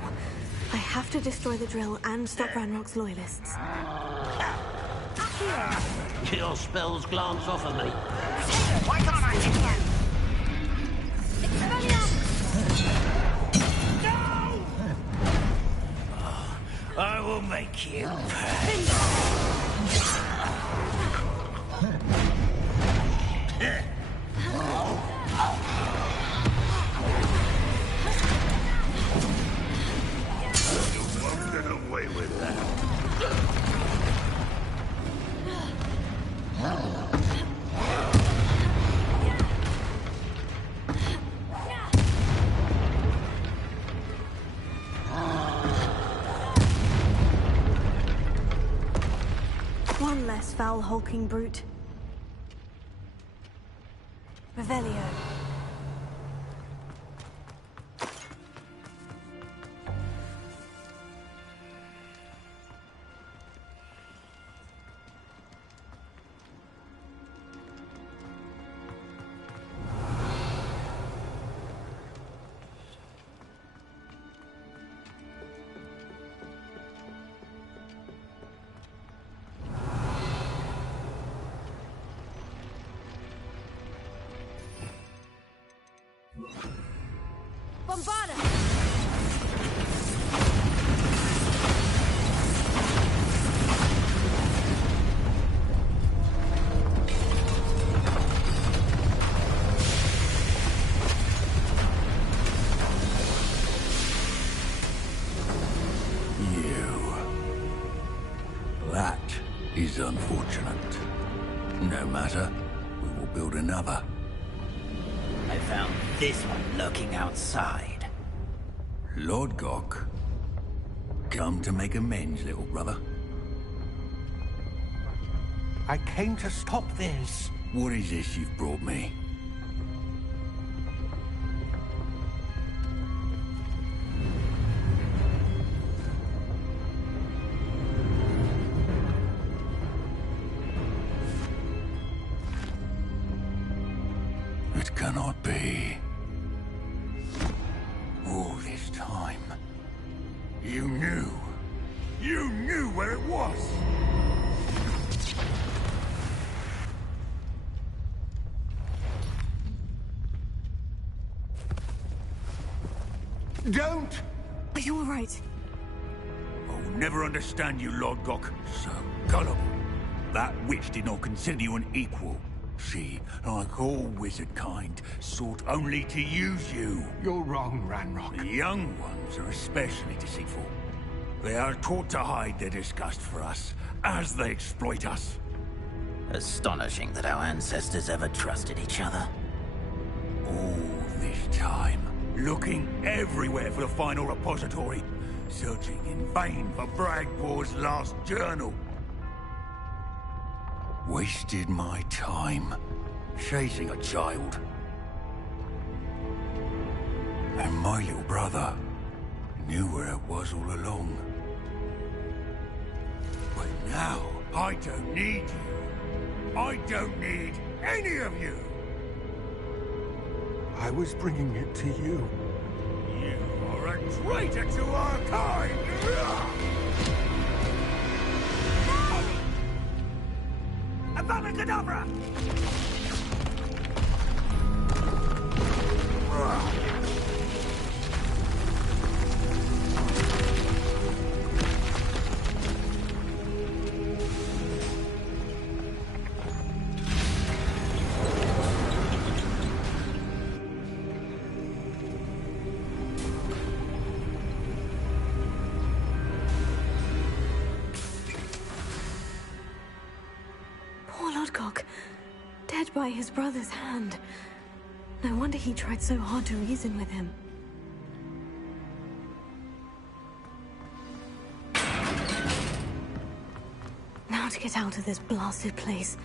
I have to destroy the drill and stop Ranrock's loyalists. Your spells glance off of me. Why can't I hit you? I will make you You won't get away with that. One less foul hulking brute. Revelio. Bombarda! That is unfortunate. No matter, we will build another. I found this one lurking outside. Lodgok, come to make amends, little brother. I came to stop this. What is this you've brought me? It cannot be. All this time, You knew. You knew where it was. Don't! Are you all right? I will never understand you, Lodgok. So gullible. That witch did not consider you an equal. She, like all wizard kind, sought only to use you. You're wrong, Ranrock. The young ones are especially deceitful. They are taught to hide their disgust for us, as they exploit us. Astonishing that our ancestors ever trusted each other. All this time, looking everywhere for the final repository, searching in vain for Bragbor's last journal. Wasted my time, chasing a child. And my little brother knew where it was all along. But now, I don't need you. I don't need any of you. I was bringing it to you. You are a traitor to our kind! Avada Kedavra! by his brother's hand. No wonder he tried so hard to reason with him. Now to get out of this blasted place.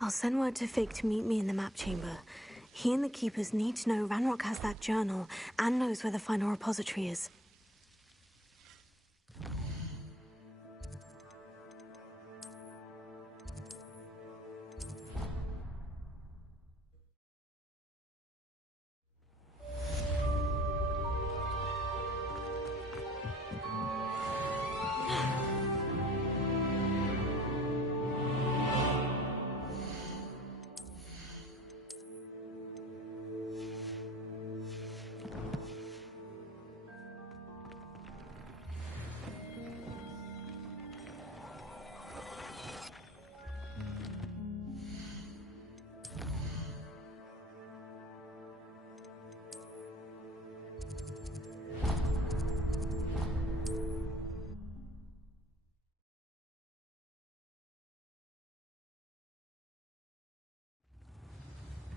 I'll send word to Fig to meet me in the map chamber. He and the Keepers need to know Ranrock has that journal and knows where the final repository is.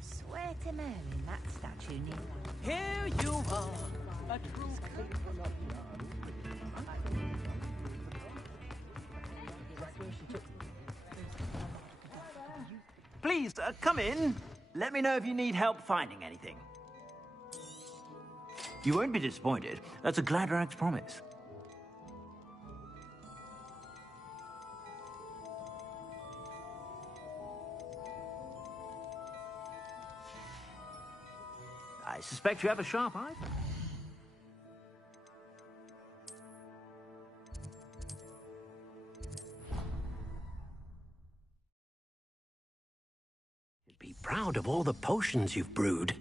Swear to Merlin, that statue near. Here you are, a true Please, come in. Let me know if you need help finding anything. You won't be disappointed. That's a Gladrax promise. I suspect you have a sharp eye. Be proud of all the potions you've brewed.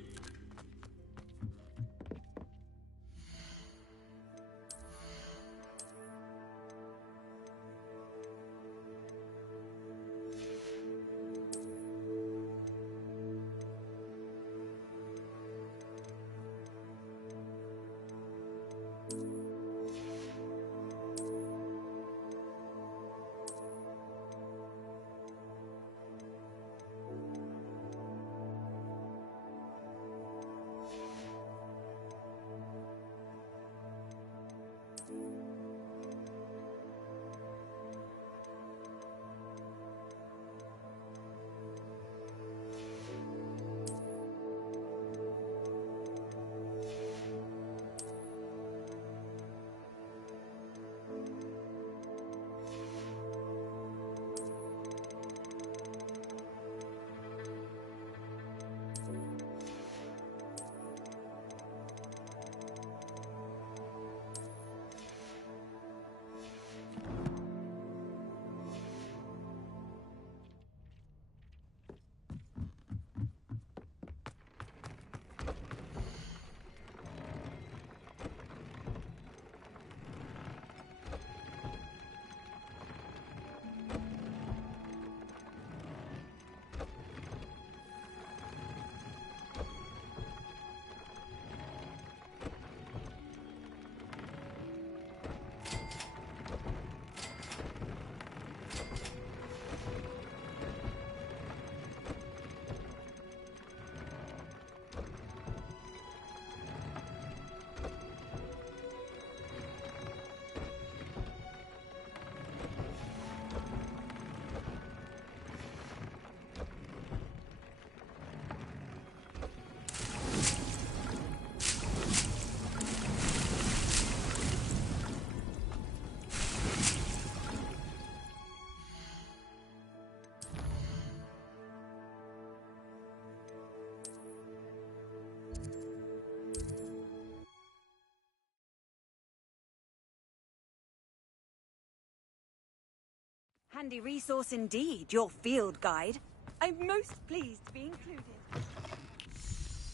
Handy resource indeed, your field guide. I'm most pleased to be included.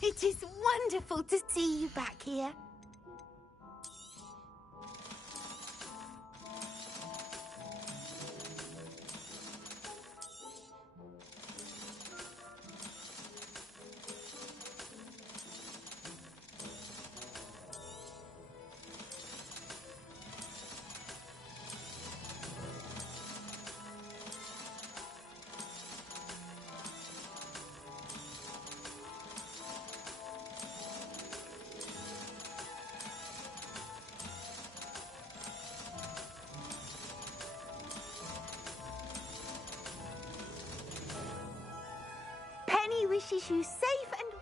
It is wonderful to see you back here. wishes you safe and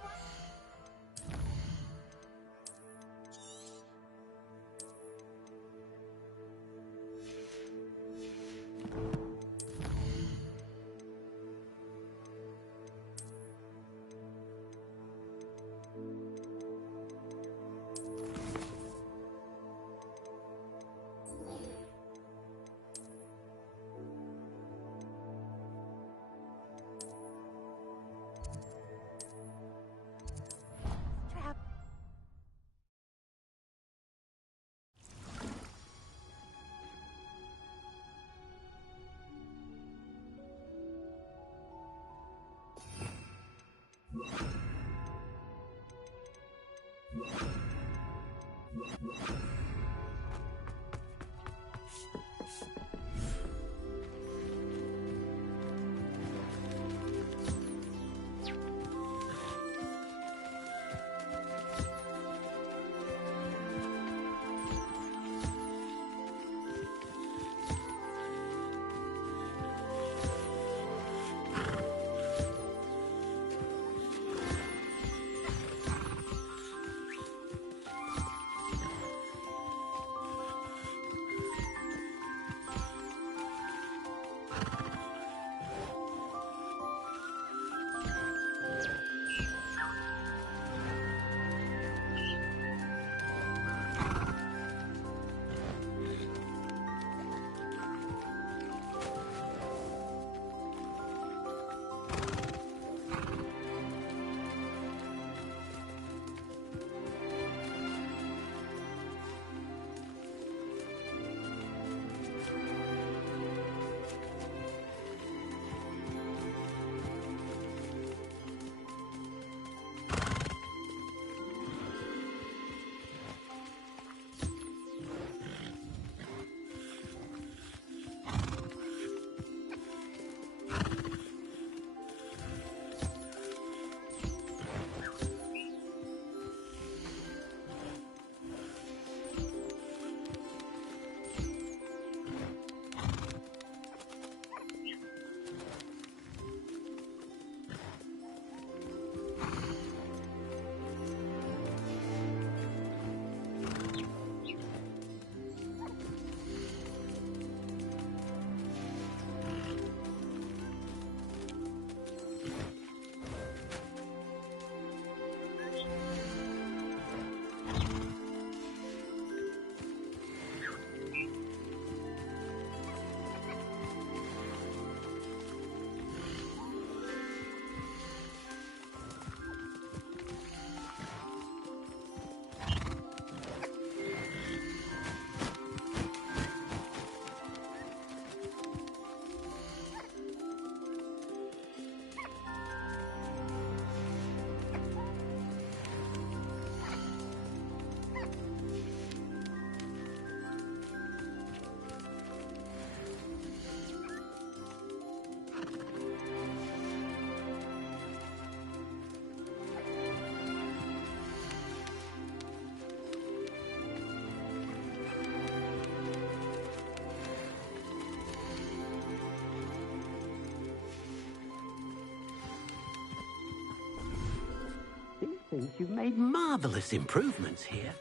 You've made marvelous improvements here.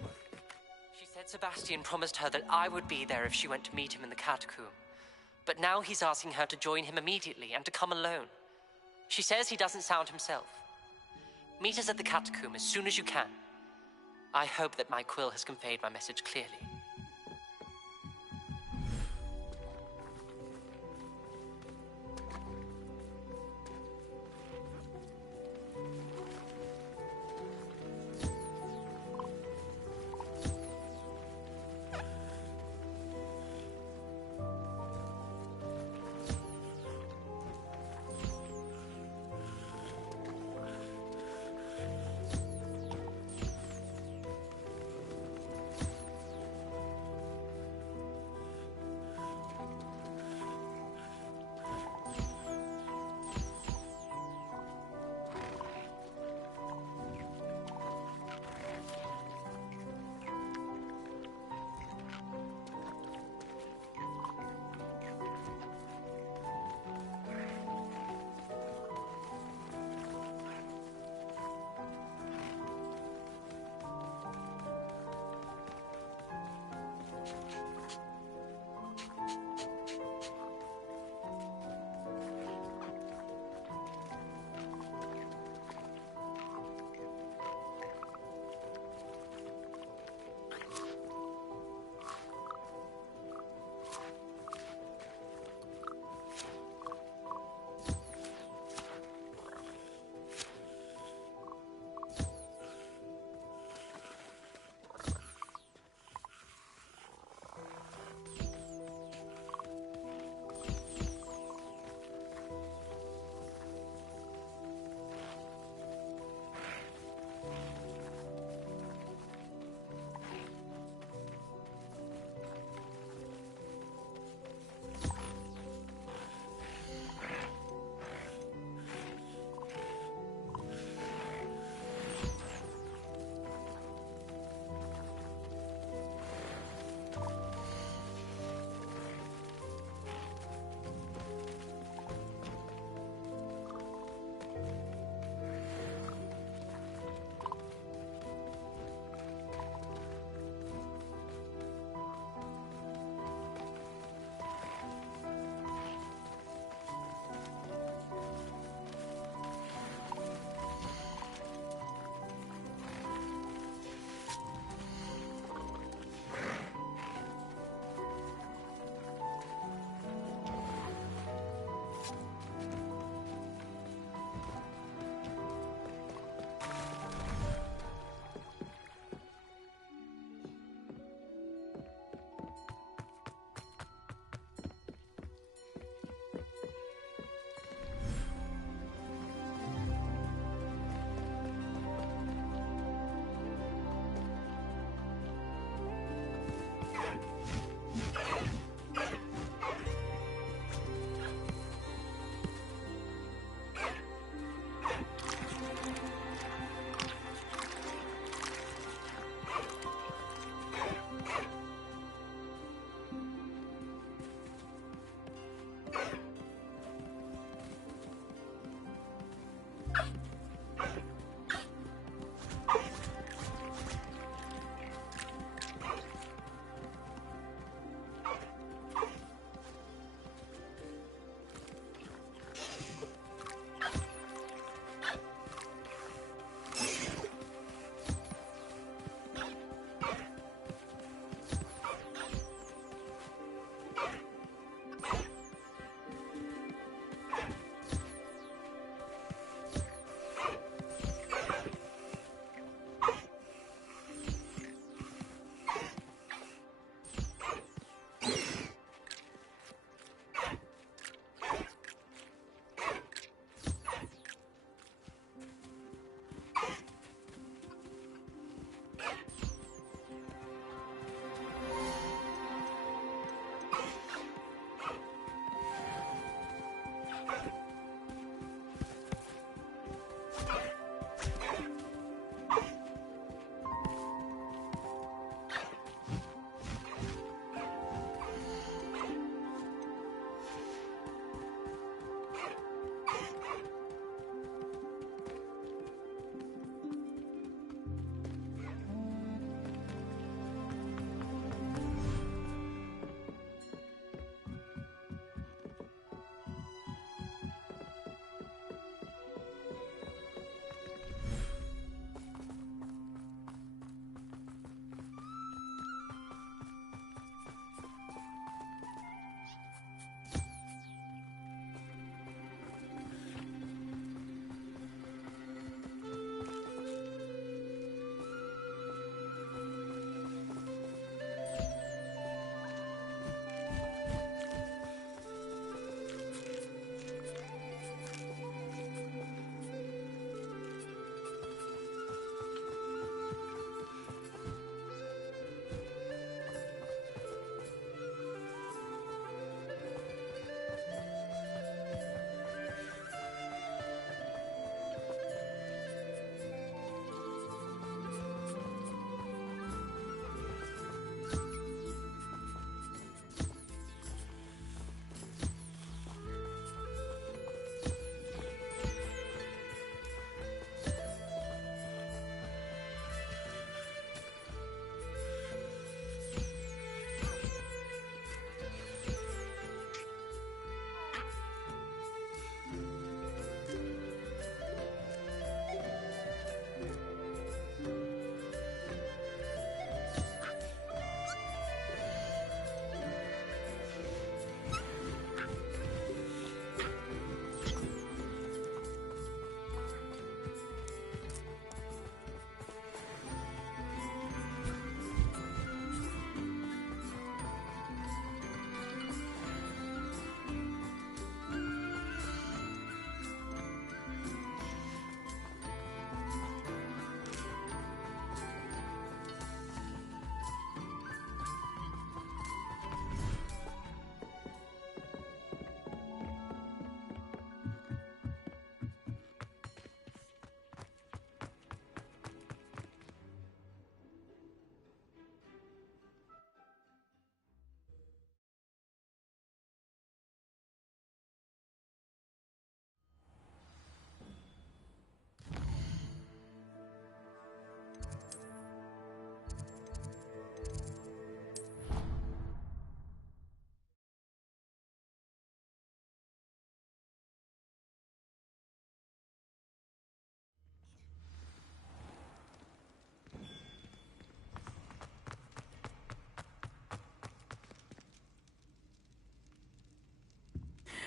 She said Sebastian promised her that I would be there if she went to meet him in the catacomb. But now he's asking her to join him immediately and to come alone. She says he doesn't sound himself. Meet us at the catacomb as soon as you can. I hope that my quill has conveyed my message clearly.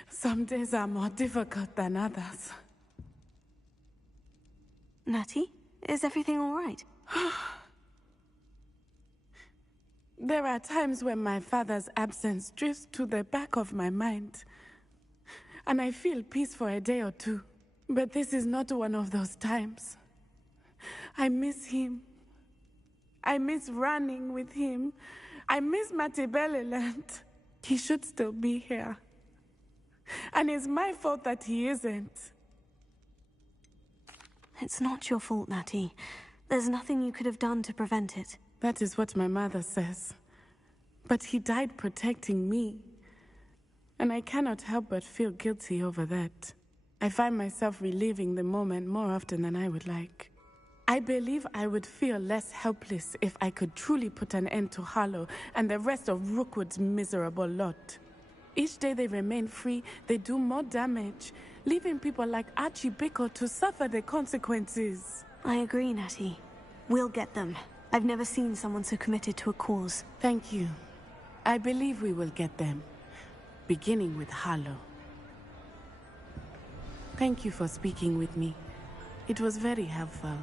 Some days are more difficult than others. Natty, is everything all right? There are times when my father's absence drifts to the back of my mind, and I feel peace for a day or two. But this is not one of those times. I miss him. I miss running with him. I miss Matibeleland. He should still be here. And it's my fault that he isn't. It's not your fault, Natty. There's nothing you could have done to prevent it. That is what my mother says. But he died protecting me. And I cannot help but feel guilty over that. I find myself reliving the moment more often than I would like. I believe I would feel less helpless if I could truly put an end to Harlow and the rest of Rookwood's miserable lot. Each day they remain free, they do more damage, leaving people like Archie Bickle to suffer the consequences. I agree, Natty. We'll get them. I've never seen someone so committed to a cause. Thank you. I believe we will get them, beginning with Harlow. Thank you for speaking with me. It was very helpful.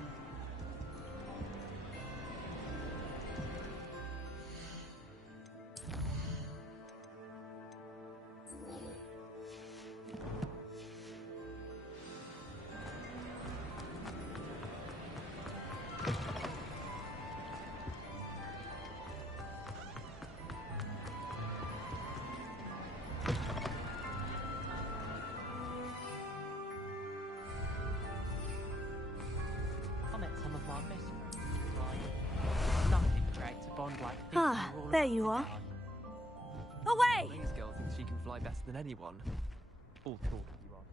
Ah, there you are. Away! This girl thinks she can fly better than anyone. All talk, you are.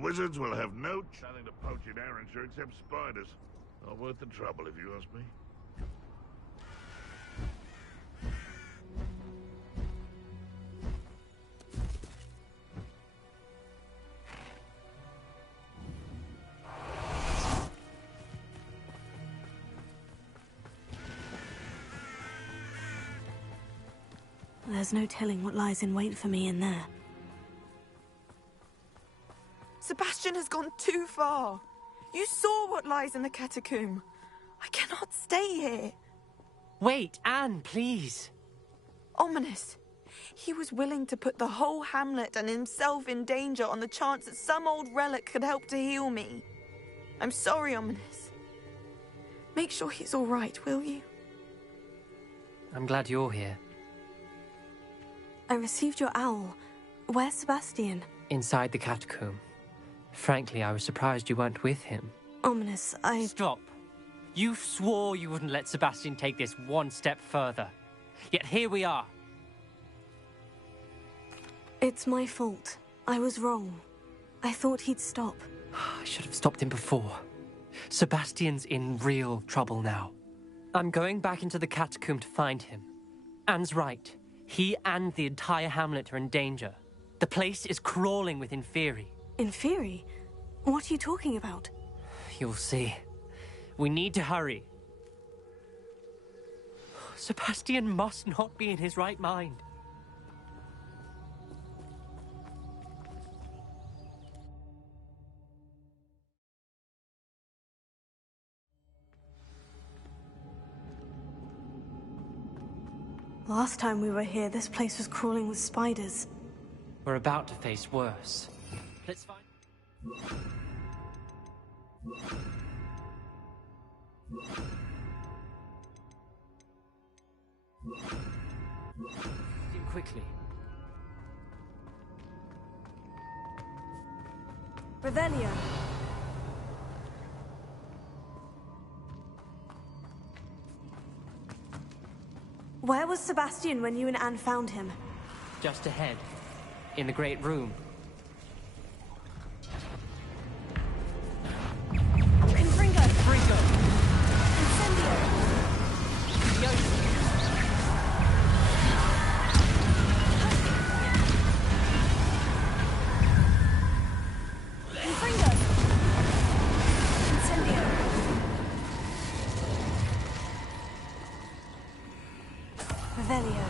wizards will have nothing to poach in Arrynshire except spiders. Not worth the trouble, if you ask me. There's no telling what lies in wait for me in there. Sebastian has gone too far. You saw what lies in the catacomb. I cannot stay here. Wait, Anne, please. Ominous. He was willing to put the whole hamlet and himself in danger on the chance that some old relic could help to heal me. I'm sorry, Ominous. Make sure he's all right, will you? I'm glad you're here. I received your owl. Where's Sebastian? Inside the catacomb. Frankly, I was surprised you weren't with him. Ominous, Stop. You swore you wouldn't let Sebastian take this one step further. Yet here we are. It's my fault. I was wrong. I thought he'd stop. I should have stopped him before. Sebastian's in real trouble now. I'm going back into the catacomb to find him. Anne's right. He and the entire hamlet are in danger. The place is crawling with Inferi. Inferi? What are you talking about? You'll see. We need to hurry. Sebastian must not be in his right mind. Last time we were here, this place was crawling with spiders. We're about to face worse. Let's find... him quickly. Revelio. Where was Sebastian when you and Anne found him? Just ahead. In the great room. Confringo! Fringo! Incendio! Confringo! Incendio! Revelio.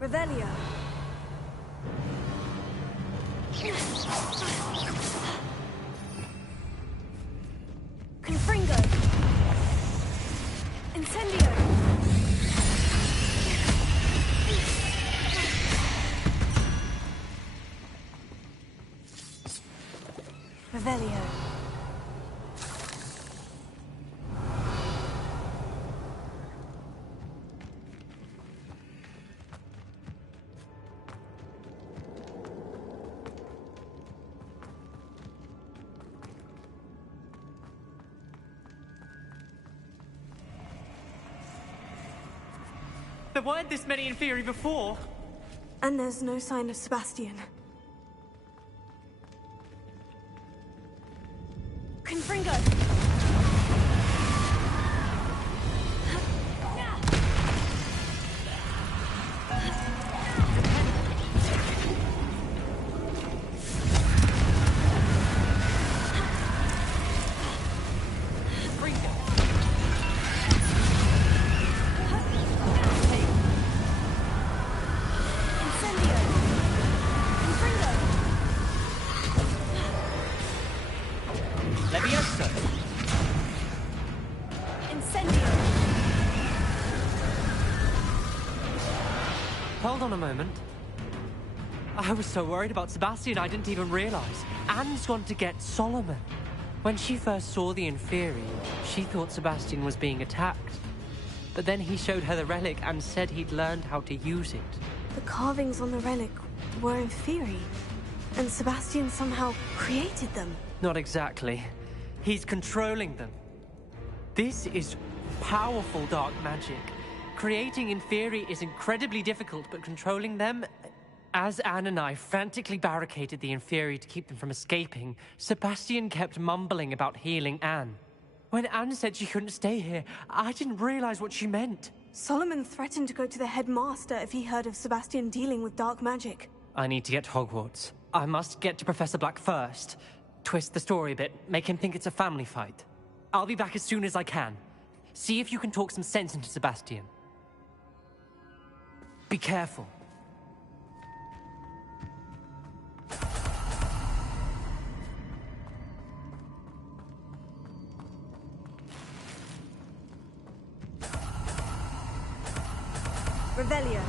Revelio. Confringo. Incendio. Revelio. There weren't this many Inferi before. And there's no sign of Sebastian. Confringo! Incendio! hold on a moment. I was so worried about Sebastian I didn't even realize. Anne's gone to get Solomon. When she first saw the Inferi, she thought Sebastian was being attacked. But then he showed her the relic and said he'd learned how to use it. The carvings on the relic were Inferi, and Sebastian somehow created them. Not exactly. He's controlling them. This is powerful dark magic. Creating Inferi is incredibly difficult, but controlling them... As Anne and I frantically barricaded the Inferi to keep them from escaping, Sebastian kept mumbling about healing Anne. When Anne said she couldn't stay here, I didn't realize what she meant. Solomon threatened to go to the headmaster if he heard of Sebastian dealing with dark magic. I need to get to Hogwarts. I must get to Professor Black first. Twist the story a bit, make him think it's a family fight. I'll be back as soon as I can. See if you can talk some sense into Sebastian. Be careful. Revelio.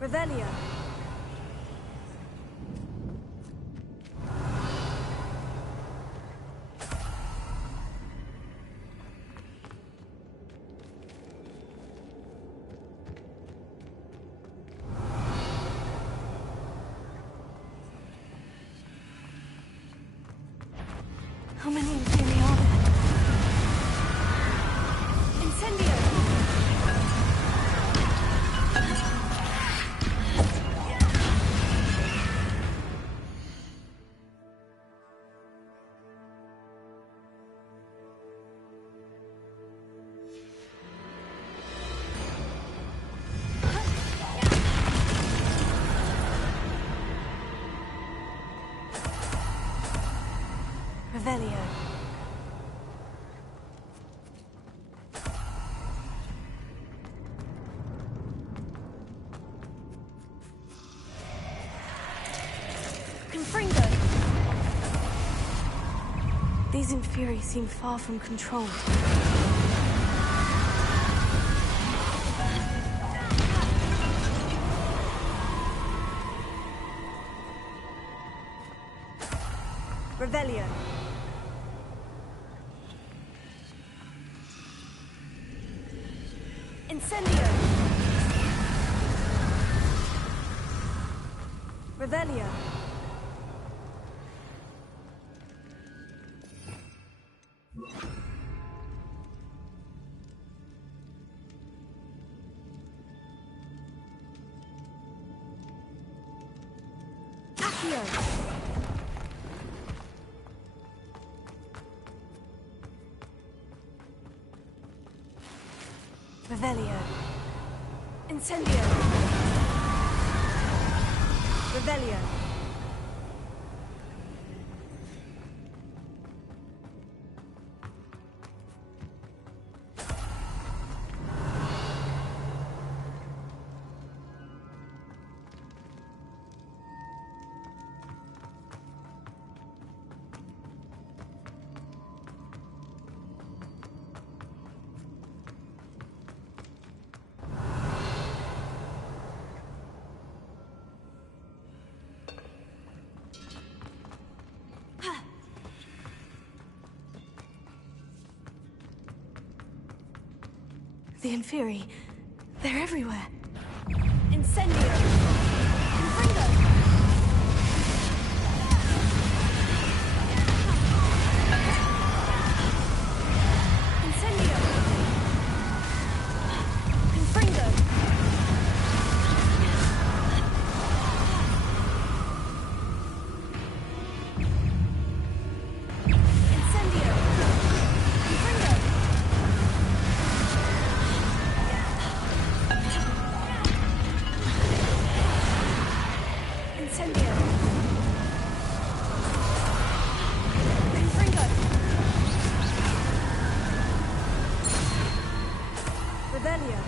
Revelio. How many Inferi are there? Incendio! Revelio. Confringo. These Inferi seem far from controlled. Revelio. Incendio! Revelio. Accio. Revelio. Incendio. Revelio. The Inferi, they're everywhere. Incendio! Confringo! Incendio! Confringo! Incendio! Confringo! Revelio.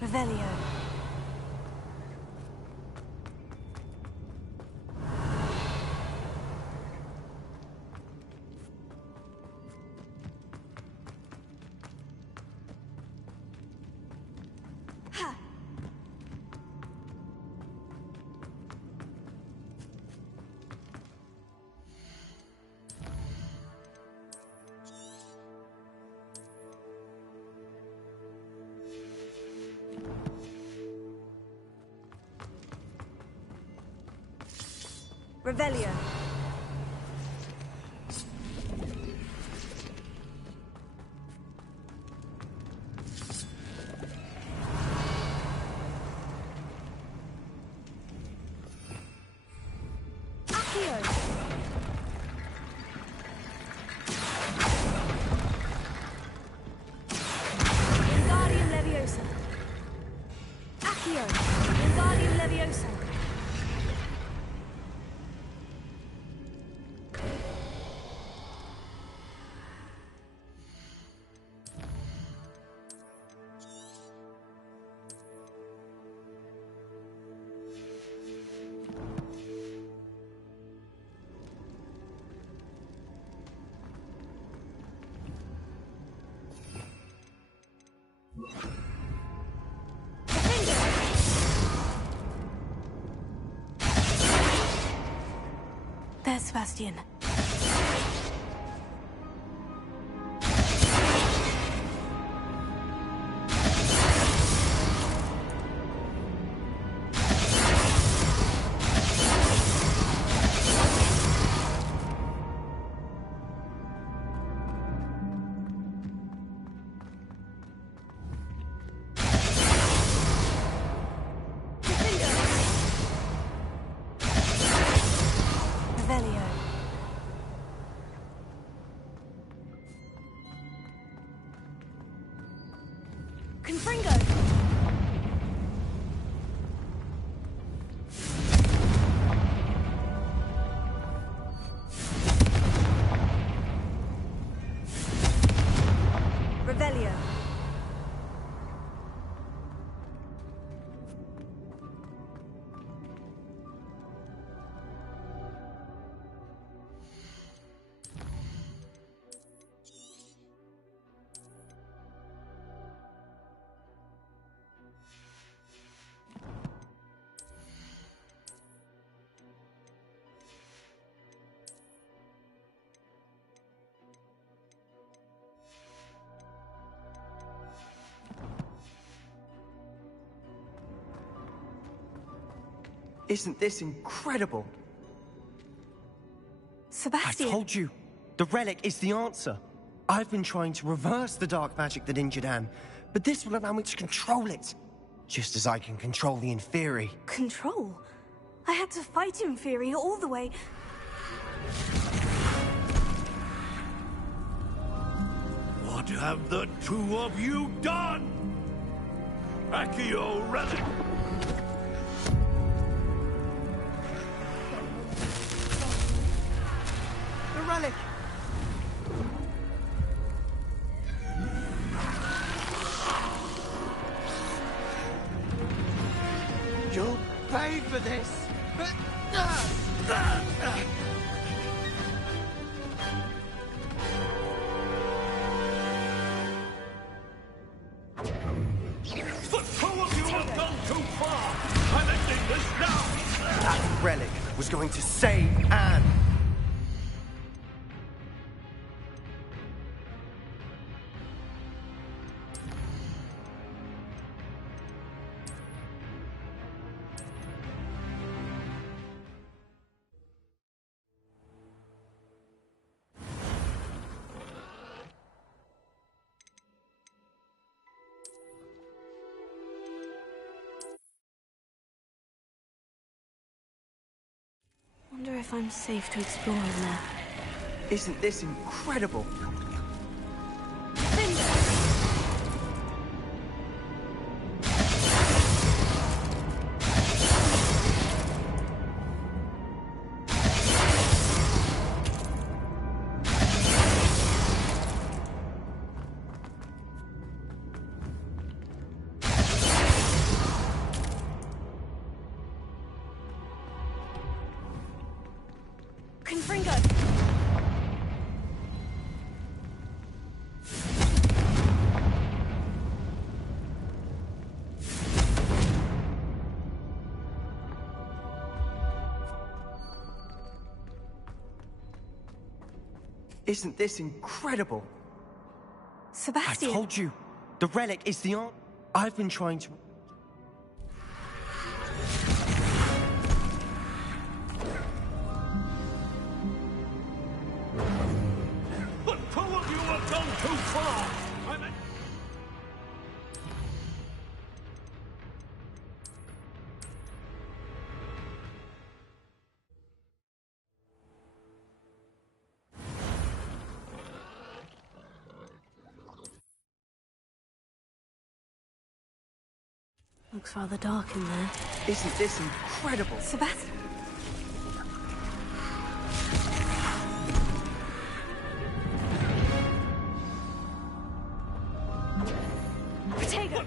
Revelio. Ha! Revelio. Accio. Wingardium Leviosa. Accio. Wingardium Leviosa. There's Sebastian. Revelio. Confringo. Revelio. Isn't this incredible? Sebastian. I told you. The relic is the answer. I've been trying to reverse the dark magic that injured Anne, but this will allow me to control it. Just as I can control the Inferi. Control? I had to fight Inferi all the way. What have the two of you done? Accio relic! The relic! You'll pay for this! The two of you have gone too far! I'm ending this now! That relic was going to save Anne! I'm safe to explore in there. Isn't this incredible? Isn't this incredible? Sebastian! I told you! The relic is the art. I've been trying to... The two of you have gone too far! Looks rather dark in there. Isn't this incredible? Sebastian! Potato!